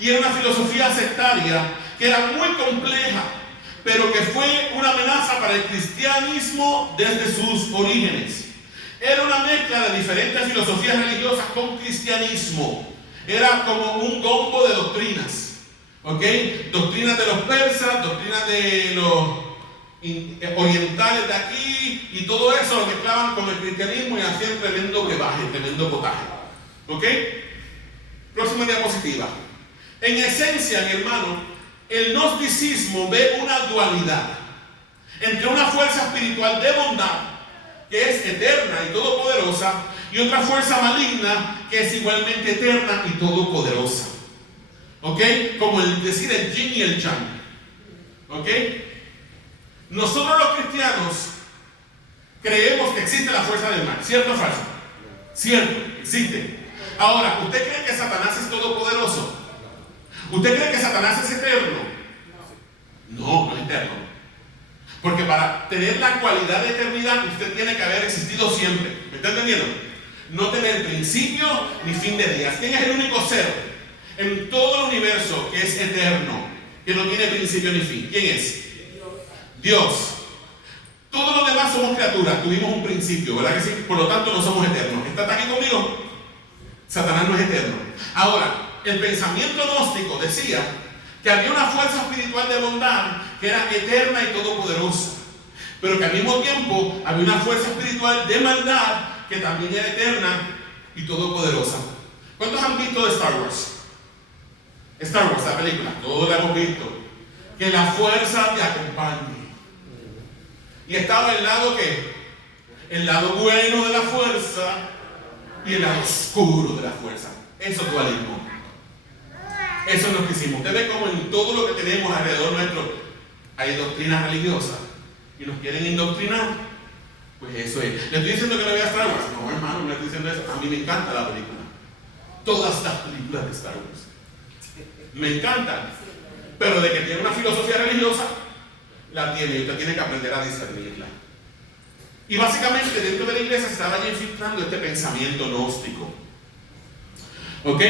y era una filosofía sectaria que era muy compleja, pero que fue una amenaza para el cristianismo desde sus orígenes. Era una mezcla de diferentes filosofías religiosas con cristianismo. Era como un combo de doctrinas. ¿Ok? Doctrinas de los persas, doctrinas de los orientales de aquí, y todo eso lo mezclaban con el cristianismo y hacían tremendo brebaje, tremendo potaje. ¿Ok? Próxima diapositiva. En esencia, mi hermano, el gnosticismo ve una dualidad entre una fuerza espiritual de bondad que es eterna y todopoderosa y otra fuerza maligna que es igualmente eterna y todopoderosa. ¿Ok? Como decir el yin y el yang. ¿Ok? Nosotros los cristianos creemos que existe la fuerza del mal. ¿Cierto o falso? Cierto, existe. Ahora, ¿usted cree que Satanás es todopoderoso? ¿Usted cree que Satanás es eterno? No, no es eterno. Porque para tener la cualidad de eternidad, usted tiene que haber existido siempre. ¿Me está entendiendo? No tener principio ni fin de días. ¿Quién es el único ser en todo el universo que es eterno, que no tiene principio ni fin? ¿Quién es? Dios. Todos los demás somos criaturas, tuvimos un principio, ¿verdad que sí? Por lo tanto no somos eternos. ¿Está aquí conmigo? Satanás no es eterno. Ahora, el pensamiento gnóstico decía que había una fuerza espiritual de bondad que era eterna y todopoderosa, pero que al mismo tiempo había una fuerza espiritual de maldad que también era eterna y todopoderosa. ¿Cuántos han visto de Star Wars? Star Wars, la película, todos la hemos visto. Que la fuerza te acompañe. Y estaba el lado que, el lado bueno de la fuerza y el lado oscuro de la fuerza. Eso es dualismo. Eso es lo que hicimos. Usted ve como en todo lo que tenemos alrededor nuestro hay doctrinas religiosas y nos quieren indoctrinar. Pues eso es. ¿Le estoy diciendo que no vea Star Wars? No, hermano, no le estoy diciendo eso. A mí me encanta la película. Todas las películas de Star Wars me encantan. Pero de que tiene una filosofía religiosa, la tiene, y usted tiene que aprender a discernirla. Y básicamente dentro de la iglesia se estaba ya infiltrando este pensamiento gnóstico. ¿Ok?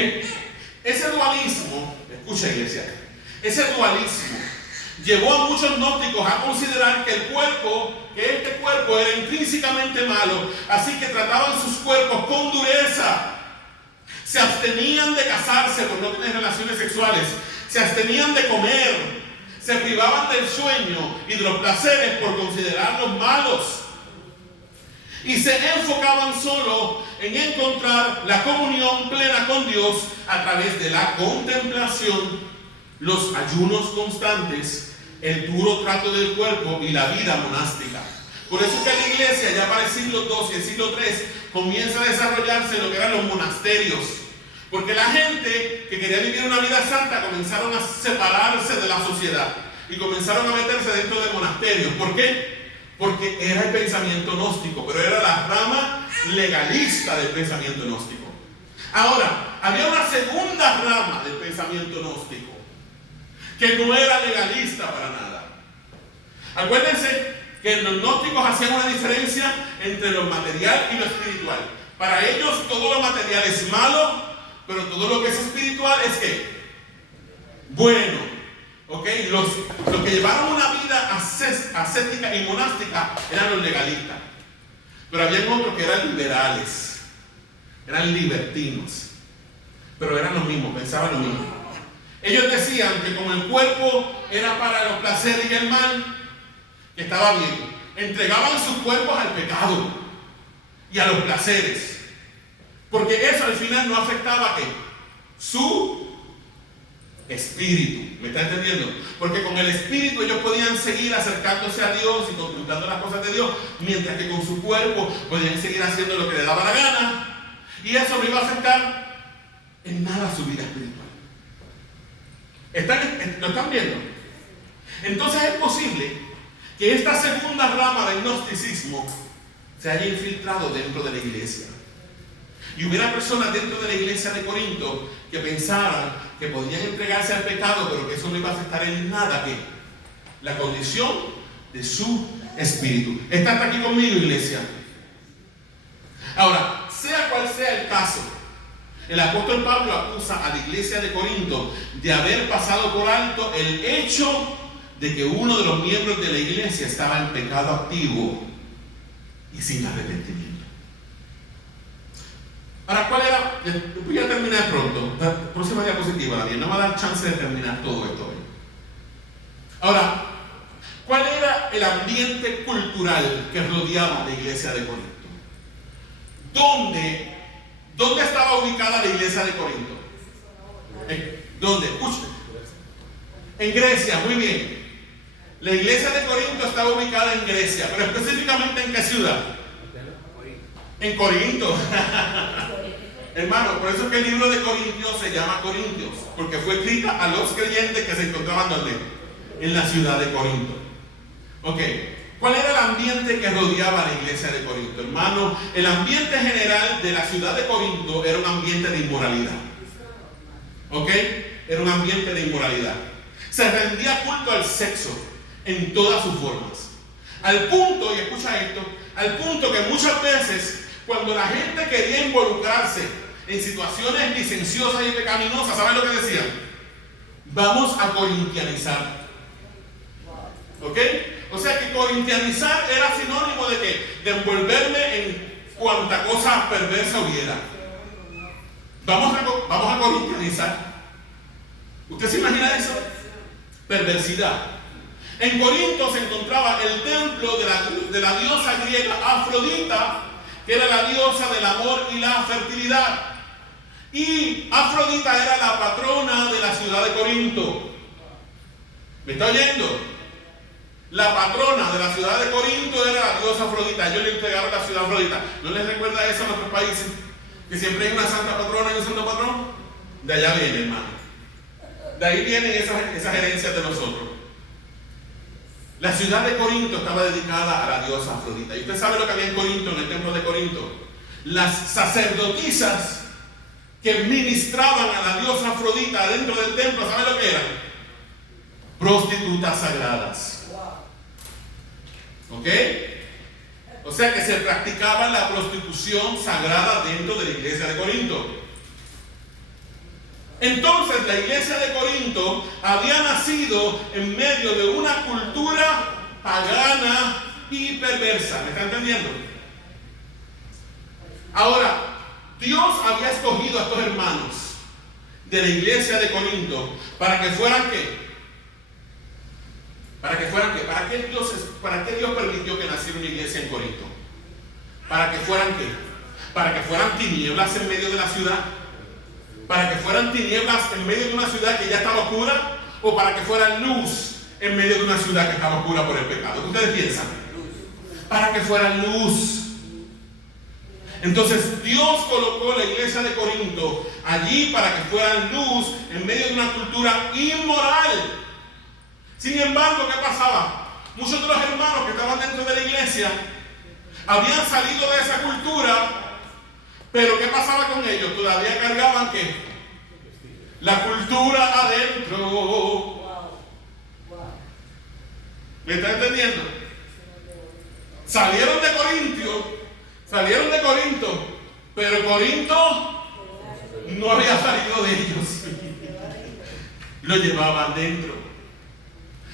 Ese dualismo, escucha iglesia, ese dualismo llevó a muchos gnósticos a considerar que este cuerpo era intrínsecamente malo, así que trataban sus cuerpos con dureza. Se abstenían de casarse por no tener relaciones sexuales, se abstenían de comer, se privaban del sueño y de los placeres por considerarlos malos. Y se enfocaban solo en encontrar la comunión plena con Dios a través de la contemplación, los ayunos constantes, el duro trato del cuerpo y la vida monástica. Por eso es que la iglesia ya para el siglo II y el siglo III comienza a desarrollarse lo que eran los monasterios. Porque la gente que quería vivir una vida santa comenzaron a separarse de la sociedad y comenzaron a meterse dentro de monasterios. ¿Por qué? Porque era el pensamiento gnóstico, pero era la rama legalista del pensamiento gnóstico. Ahora, había una segunda rama del pensamiento gnóstico que no era legalista para nada. Acuérdense que los gnósticos hacían una diferencia entre lo material y lo espiritual. Para ellos todo lo material es malo, pero todo lo que es espiritual es ¿qué? Bueno. ¿Ok? Los que llevaron una vida ascética y monástica eran los legalistas. Pero habían otros que eran liberales, eran libertinos, pero eran los mismos, pensaban lo mismo. Ellos decían que como el cuerpo era para los placeres y el mal, que estaba bien, entregaban sus cuerpos al pecado y a los placeres, porque eso al final no afectaba ¿qué? Su espíritu. ¿Me está entendiendo? Porque con el espíritu ellos podían seguir acercándose a Dios y contemplando las cosas de Dios, mientras que con su cuerpo podían seguir haciendo lo que les daba la gana, y eso no iba a afectar en nada su vida espiritual. ¿Lo están viendo? Entonces es posible que esta segunda rama del gnosticismo se haya infiltrado dentro de la iglesia. Y hubiera personas dentro de la iglesia de Corinto que pensaran que podían entregarse al pecado, pero que eso no iba a afectar en nada que la condición de su espíritu. ¿Está hasta aquí conmigo, iglesia? Ahora, sea cual sea el caso, el apóstol Pablo acusa a la iglesia de Corinto de haber pasado por alto el hecho de que uno de los miembros de la iglesia estaba en pecado activo y sin arrepentimiento. Ahora, ¿cuál era? Voy a terminar pronto. La próxima diapositiva, Daniel, no me va a dar chance de terminar todo esto hoy. Ahora, ¿cuál era el ambiente cultural que rodeaba la iglesia de Corinto? ¿Dónde estaba ubicada la iglesia de Corinto? ¿Dónde? Escuchen. En Grecia, muy bien. La iglesia de Corinto estaba ubicada en Grecia, pero específicamente ¿en qué ciudad? En Corinto. Hermano, por eso es que el libro de Corintios se llama Corintios, porque fue escrita a los creyentes que se encontraban donde, en la ciudad de Corinto. Ok, ¿cuál era el ambiente que rodeaba a la iglesia de Corinto? Hermano, el ambiente general de la ciudad de Corinto era un ambiente de inmoralidad. Ok, era un ambiente de inmoralidad. Se rendía culto al sexo en todas sus formas. Al punto, y escucha esto, al punto que muchas veces cuando la gente quería involucrarse en situaciones licenciosas y pecaminosas, ¿saben lo que decían? Vamos a corintianizar. ¿Ok? O sea que corintianizar era sinónimo de que de envolverme en cuanta cosa perversa hubiera. Vamos a corintianizar. ¿Usted se imagina eso? Perversidad. En Corinto se encontraba el templo de la diosa griega Afrodita, que era la diosa del amor y la fertilidad. Y Afrodita era la patrona de la ciudad de Corinto. ¿Me está oyendo? La patrona de la ciudad de Corinto era la diosa Afrodita. Ellos le entregaron la ciudad Afrodita. ¿No les recuerda eso en otros países? Que siempre hay una santa patrona y un santo patrón. De allá viene, hermano. De ahí vienen esas herencias de nosotros. La ciudad de Corinto estaba dedicada a la diosa Afrodita. Y usted sabe lo que había en Corinto, en el templo de Corinto. Las sacerdotisas que ministraban a la diosa Afrodita dentro del templo, ¿saben lo que eran? Prostitutas sagradas. ¿Ok? O sea que se practicaba la prostitución sagrada dentro de la iglesia de Corinto. Entonces la iglesia de Corinto había nacido en medio de una cultura pagana y perversa. ¿Me está entendiendo? Ahora, Dios había escogido a estos hermanos de la iglesia de Corinto para que fueran ¿qué? ¿Para qué Dios permitió que naciera una iglesia en Corinto? ¿Para que fueran qué? Para que fueran tinieblas en medio de la ciudad. ¿Para que fueran tinieblas en medio de una ciudad que ya estaba oscura? ¿O para que fueran luz en medio de una ciudad que estaba oscura por el pecado? ¿Qué ustedes piensan? Para que fueran luz. Entonces Dios colocó la iglesia de Corinto allí para que fueran luz en medio de una cultura inmoral. Sin embargo, ¿qué pasaba? Muchos de los hermanos que estaban dentro de la iglesia habían salido de esa cultura. Pero ¿qué pasaba con ellos? Todavía cargaban ¿qué? La cultura adentro. ¿Me está entendiendo? Salieron de Corinto, pero Corinto no había salido de ellos. Lo llevaban dentro.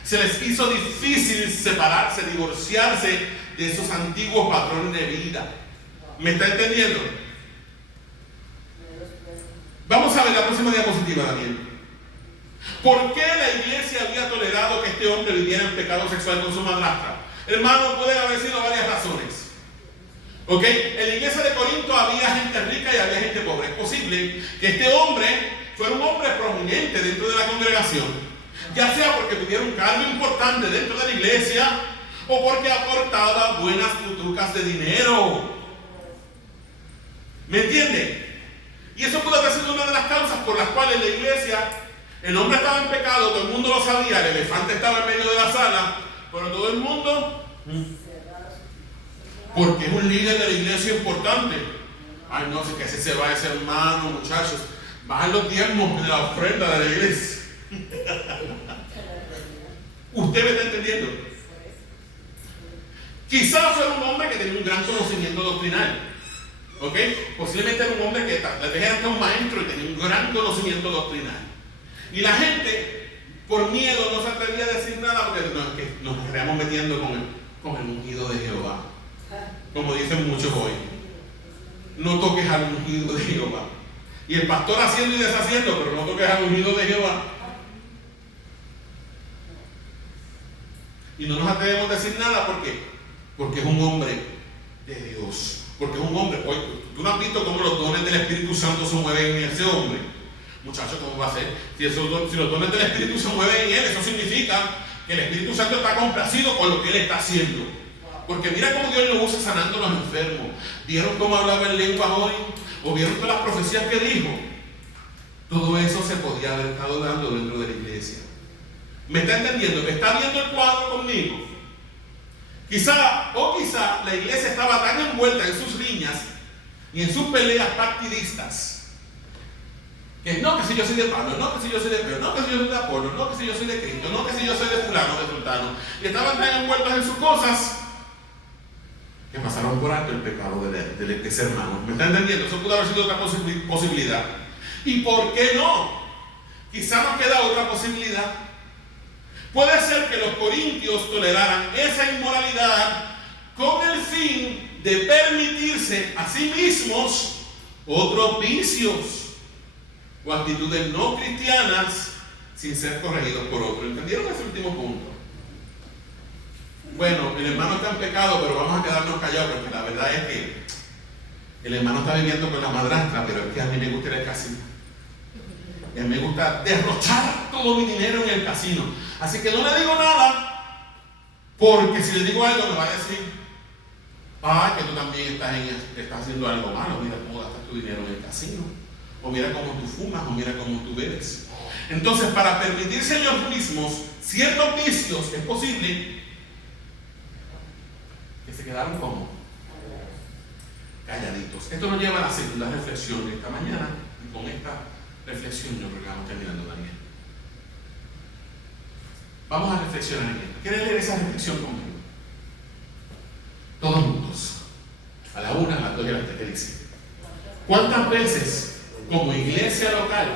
Se les hizo difícil separarse, divorciarse de esos antiguos patrones de vida. ¿Me está entendiendo? Vamos a ver la próxima diapositiva, Daniel. ¿Por qué la iglesia había tolerado que este hombre viviera en pecado sexual con su madrastra? Hermano, pueden haber sido varias razones. ¿Ok? En la iglesia de Corinto había gente rica y había gente pobre. Es posible que este hombre fuera un hombre prominente dentro de la congregación, ya sea porque tuviera un cargo importante dentro de la iglesia o porque aportaba buenas putucas de dinero. ¿Me entiende? Y eso puede haber sido una de las causas por las cuales la iglesia, el hombre estaba en pecado, todo el mundo lo sabía, el elefante estaba en medio de la sala, pero todo el mundo, porque es un líder de la iglesia importante. Ay, no sé, que ese se va ese hermano, muchachos, bajan los diezmos de la ofrenda de la iglesia. ¿Usted me está entendiendo? Quizás fuera un hombre que tenía un gran conocimiento doctrinal. ¿Ok? Posiblemente era un hombre que tal vez era hasta un maestro y tenía un gran conocimiento doctrinal. Y la gente, por miedo, no se atrevía a decir nada porque no, es que nos estaríamos metiendo con el ungido de Jehová. Como dicen muchos hoy. No toques al ungido de Jehová. Y el pastor haciendo y deshaciendo, pero no toques al ungido de Jehová. Y no nos atrevemos a decir nada, ¿por qué? Porque es un hombre de Dios. Porque es un hombre. Oye, tú no has visto cómo los dones del Espíritu Santo se mueven en ese hombre. Muchachos, ¿cómo va a ser? Si los dones del Espíritu se mueven en él, eso significa que el Espíritu Santo está complacido con lo que él está haciendo. Porque mira cómo Dios lo usa sanando a los enfermos. ¿Vieron cómo hablaba en lengua hoy? o vieron todas las profecías que dijo, todo eso se podía haber estado dando dentro de la iglesia. ¿Me está entendiendo? ¿Me está viendo el cuadro conmigo? Quizá la iglesia estaba tan envuelta en sus riñas y en sus peleas partidistas, que no, que si yo soy de Pablo, no, que si yo soy de Pedro, no, que si yo soy de Apolo, no, que si yo soy de Cristo, no, que si yo soy de fulano, de sultano, y estaban tan envueltos en sus cosas que pasaron por alto el pecado de ese hermano. ¿Me está entendiendo? Eso pudo haber sido otra posibilidad. ¿Y por qué no? Quizá nos queda otra posibilidad. Puede ser que los corintios toleraran esa inmoralidad con el fin de permitirse a sí mismos otros vicios o actitudes no cristianas sin ser corregidos por otros. ¿Entendieron ese último punto? Bueno, el hermano está en pecado, pero vamos a quedarnos callados porque la verdad es que el hermano está viviendo con la madrastra, pero es que a mí me gusta ir al casino. A mí me gusta derrochar todo mi dinero en el casino. Así que no le digo nada, porque si le digo algo me va a decir, que tú también estás haciendo algo malo. Mira cómo gastas tu dinero en el casino, o mira cómo tú fumas, o mira cómo tú bebes. Entonces, para permitirse a ellos mismos ciertos vicios, es posible que se quedaron como calladitos. Esto nos lleva a la segunda reflexión de esta mañana, y con esta reflexión yo creo que vamos terminando también. Vamos a reflexionar en esto. ¿Quieren leer esa reflexión conmigo? Todos juntos. A la una, a las dos y a las tres. ¿Qué dice? ¿Cuántas veces como iglesia local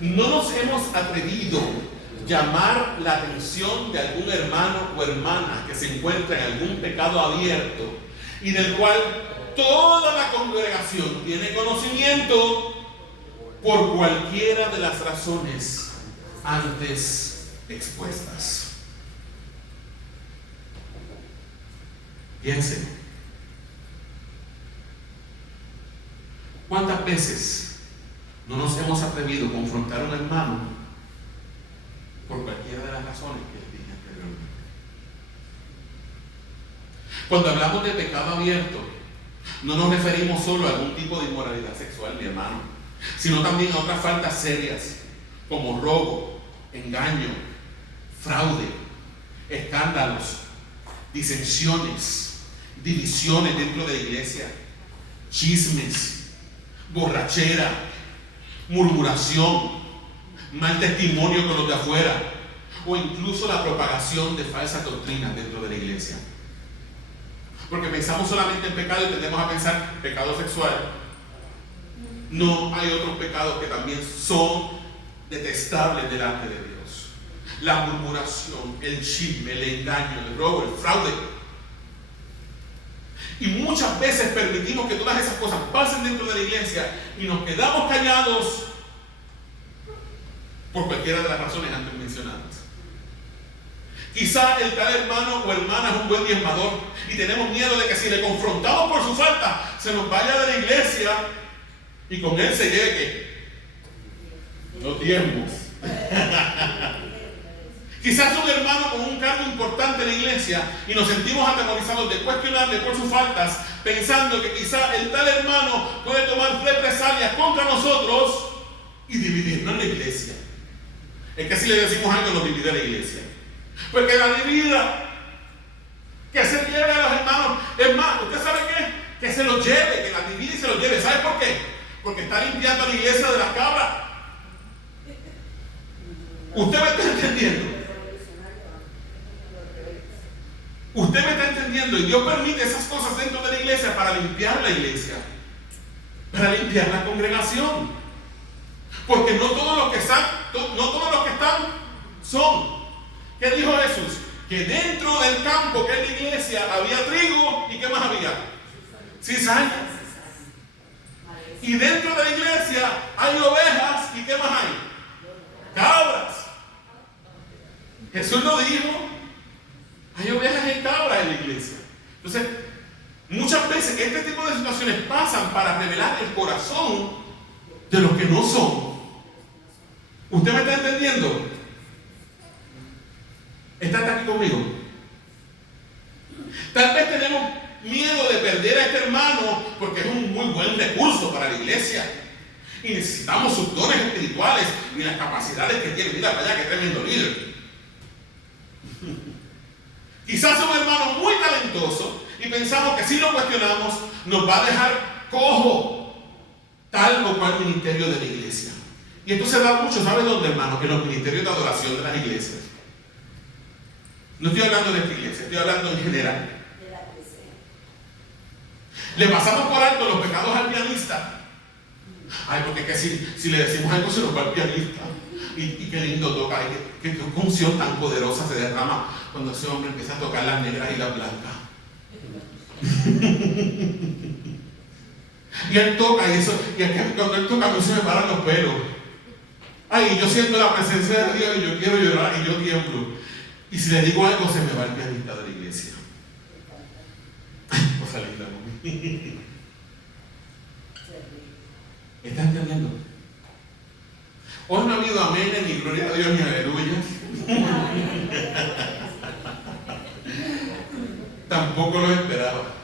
no nos hemos atrevido a llamar la atención de algún hermano o hermana que se encuentra en algún pecado abierto y del cual toda la congregación tiene conocimiento por cualquiera de las razones antes expuestas? Piensen, ¿cuántas veces no nos hemos atrevido a confrontar a un hermano por cualquiera de las razones que les dije anteriormente? Cuando hablamos de pecado abierto, no nos referimos solo a algún tipo de inmoralidad sexual, mi hermano, sino también a otras faltas serias como robo, engaño, fraude, escándalos, disensiones, divisiones dentro de la iglesia, chismes, borrachera, murmuración, mal testimonio con los de afuera, o incluso la propagación de falsas doctrinas dentro de la iglesia. Porque pensamos solamente en pecado y tendemos a pensar pecado sexual. No, hay otros pecados que también son detestables delante de Dios: la murmuración, el chisme, el engaño, el robo, el fraude. Y muchas veces permitimos que todas esas cosas pasen dentro de la iglesia y nos quedamos callados por cualquiera de las razones antes mencionadas. Quizá el tal hermano o hermana es un buen diezmador y tenemos miedo de que si le confrontamos por su falta se nos vaya de la iglesia y con él se llegue los diezmos. Quizás un hermano con un cargo importante en la iglesia y nos sentimos atemorizados de cuestionarle por sus faltas, pensando que quizá el tal hermano puede tomar represalias contra nosotros y dividirnos en la iglesia. Es que si le decimos algo nos divide la iglesia. Porque la divida, que se lleve a los hermanos. Es más, ¿usted sabe qué? Que se los lleve, que la divide y se los lleve. ¿Sabe por qué? Porque está limpiando la iglesia de las cabras. ¿Usted me está entendiendo? Usted me está entendiendo, y Dios permite esas cosas dentro de la iglesia para limpiar la iglesia, para limpiar la congregación. Porque no todos los que están son. ¿Qué dijo Jesús? Que dentro del campo que es la iglesia había trigo, ¿y qué más había? Cizaña. Y dentro de la iglesia hay ovejas, ¿y qué más hay? Cabras. Jesús lo dijo. Hay ovejas y cabras en la iglesia. Entonces, muchas veces este tipo de situaciones pasan para revelar el corazón de los que no son. ¿Usted me está entendiendo? ¿Está aquí conmigo? Tal vez tenemos miedo de perder a este hermano porque es un muy buen recurso para la iglesia. Y necesitamos sus dones espirituales y las capacidades que tiene. Mira para allá, qué tremendo líder. Quizás un hermano muy talentoso y pensamos que si lo cuestionamos nos va a dejar cojo tal o cual ministerio de la iglesia. Y esto se da mucho, ¿sabes dónde, hermano? En los ministerios de adoración de las iglesias. No estoy hablando de esta iglesia, estoy hablando en general. Le pasamos por alto los pecados al pianista. Ay, porque es que si le decimos algo se nos va al pianista. Y qué lindo toca, y qué función tan poderosa se derrama cuando ese hombre empieza a tocar las negras y las blancas. Y él toca, y es que cuando él toca a mí se me paran los pelos. Ay, yo siento la presencia de Dios y yo quiero llorar y yo tiemblo. Y si le digo algo se me va el pianista de la iglesia. Cosa linda, mami. ¿Estás entendiendo? Hoy no ha habido amén, ni gloria a Dios, ni aleluya. Tampoco lo esperaba.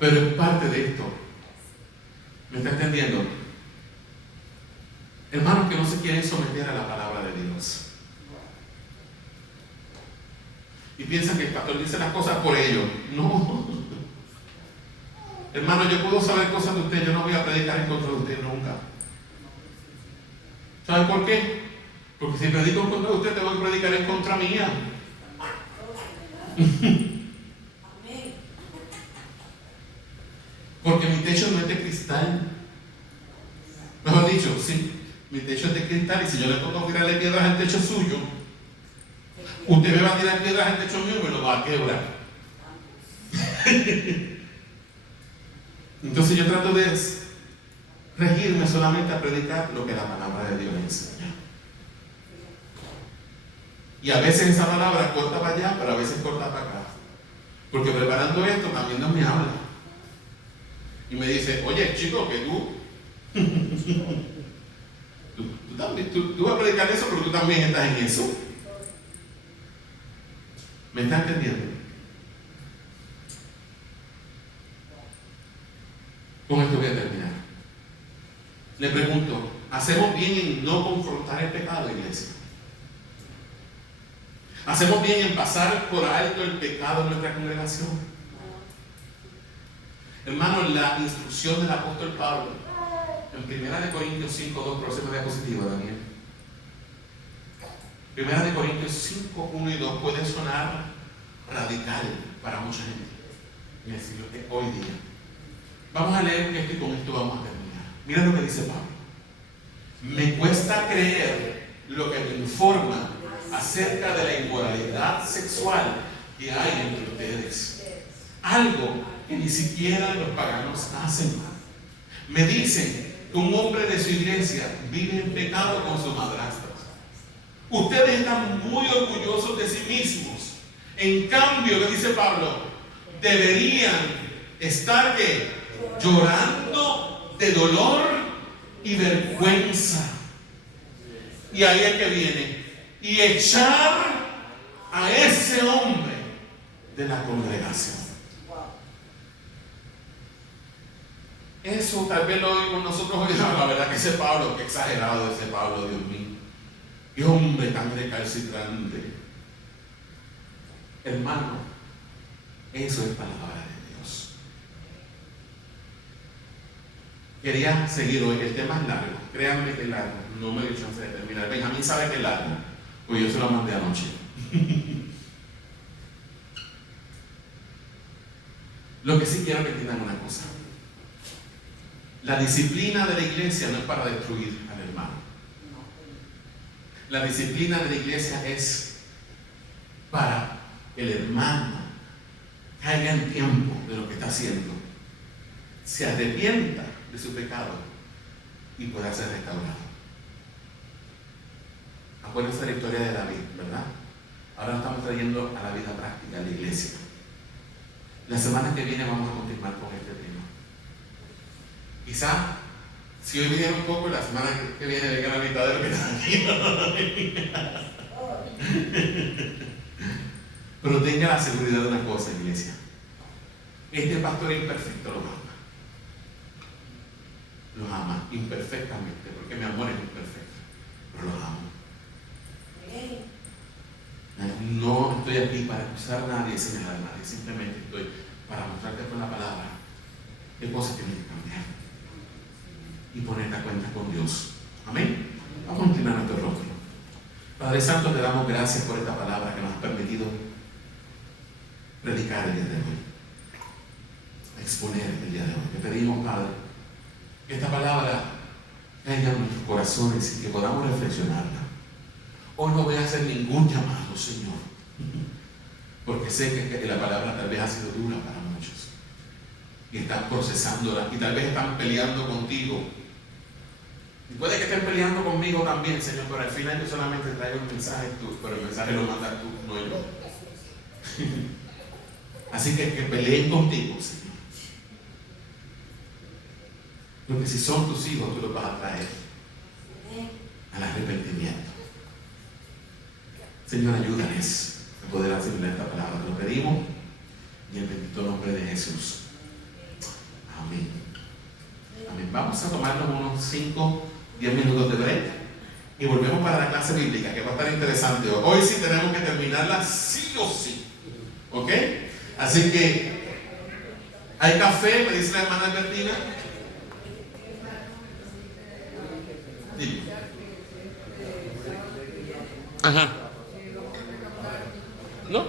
Pero es parte de esto. ¿Me está entendiendo? Hermanos que no se quieren someter a la palabra de Dios. Y piensan que el pastor dice las cosas por ellos. No. Hermano, yo puedo saber cosas de usted, yo no voy a predicar en contra de usted nunca. ¿Sabe por qué? Porque si predico en contra de usted, tengo que predicar en contra mía. Porque mi techo no es de cristal. Mejor dicho, sí, mi techo es de cristal y si yo le pongo a tirarle piedras al techo suyo, usted me va a tirar piedras al techo mío y me lo va a quebrar. Entonces yo trato de regirme solamente a predicar lo que la palabra de Dios enseña. Y a veces esa palabra corta para allá, pero a veces corta para acá. Porque preparando esto también Dios me habla. Y me dice, oye chico, que tú vas a predicar eso, pero tú también estás en eso. ¿Me está entendiendo? Con esto voy a terminar. Le pregunto, ¿hacemos bien en no confrontar el pecado, iglesia? ¿Hacemos bien en pasar por alto el pecado en nuestra congregación? Hermano, la instrucción del apóstol Pablo en 1 Corintios 5:2, próxima diapositiva, Daniel. 1 Corintios 5:1 y 2 puede sonar radical para mucha gente en el siglo de hoy día. Vamos a leer esto y con esto vamos a terminar. Mira lo que dice Pablo. Me cuesta creer lo que me informa acerca de la inmoralidad sexual que hay entre ustedes. Algo que ni siquiera los paganos hacen. Me dicen que un hombre de su iglesia vive en pecado con su madrastra. Ustedes están muy orgullosos de sí mismos. En cambio, ¿qué dice Pablo? Deberían estar ¿qué? Llorando de dolor y vergüenza. Y ahí es que viene. Y echar a ese hombre de la congregación. Eso tal vez lo oímos nosotros hoy. La verdad que ese Pablo, qué exagerado ese Pablo, Dios mío. Qué hombre tan recalcitrante. Hermano, eso es palabra de Dios. Quería seguir hoy. El tema es largo. Créanme que es largo. No me dio chance de terminar. Benjamín sabe que es largo, pues yo se lo mandé anoche. Lo que sí quiero que entiendan una cosa. La disciplina de la iglesia no es para destruir al hermano. La disciplina de la iglesia es para que el hermano caiga en tiempo de lo que está haciendo, se arrepienta de su pecado y pueda ser restaurado. Acuérdense de la historia de David, ¿verdad? Ahora nos estamos trayendo a la vida práctica de la iglesia. La semana que viene vamos a continuar con este tema. Quizá, si hoy viene un poco, la semana que viene venga la mitad de lo que está aquí. Pero tenga la seguridad de una cosa, iglesia. Este pastor imperfecto los ama. Los ama imperfectamente, porque mi amor es imperfecto, pero los amo. No estoy aquí para acusar a nadie, señalar a nadie, simplemente estoy para mostrarte con la palabra qué cosas tienes que cambiar y ponerte a cuenta con Dios. Amén. Vamos a inclinar nuestro rostro. Padre Santo, te damos gracias por esta palabra que nos has permitido predicar el día de hoy, exponer el día de hoy. Te pedimos, Padre, que esta palabra caiga en nuestros corazones y que podamos reflexionarla. Hoy no voy a hacer ningún llamado, Señor, porque sé que la palabra tal vez ha sido dura para muchos y están procesándola y tal vez están peleando contigo. Y puede que estén peleando conmigo también, Señor, pero al final yo solamente traigo el mensaje tú, pero el mensaje lo mandas tú, no yo. Así que peleen contigo, Señor. Porque si son tus hijos, tú los vas a traer al arrepentimiento. Señor, ayúdales a poder asimilar esta palabra. Te lo pedimos en el bendito nombre de Jesús. Amén. Amén. Vamos a tomarnos unos 5-10 minutos de break y volvemos para la clase bíblica, que va a estar interesante. Hoy sí tenemos que terminarla sí o sí. ¿Ok? Así que hay café, me dice la hermana Albertina. Dime. Ajá. ¿No?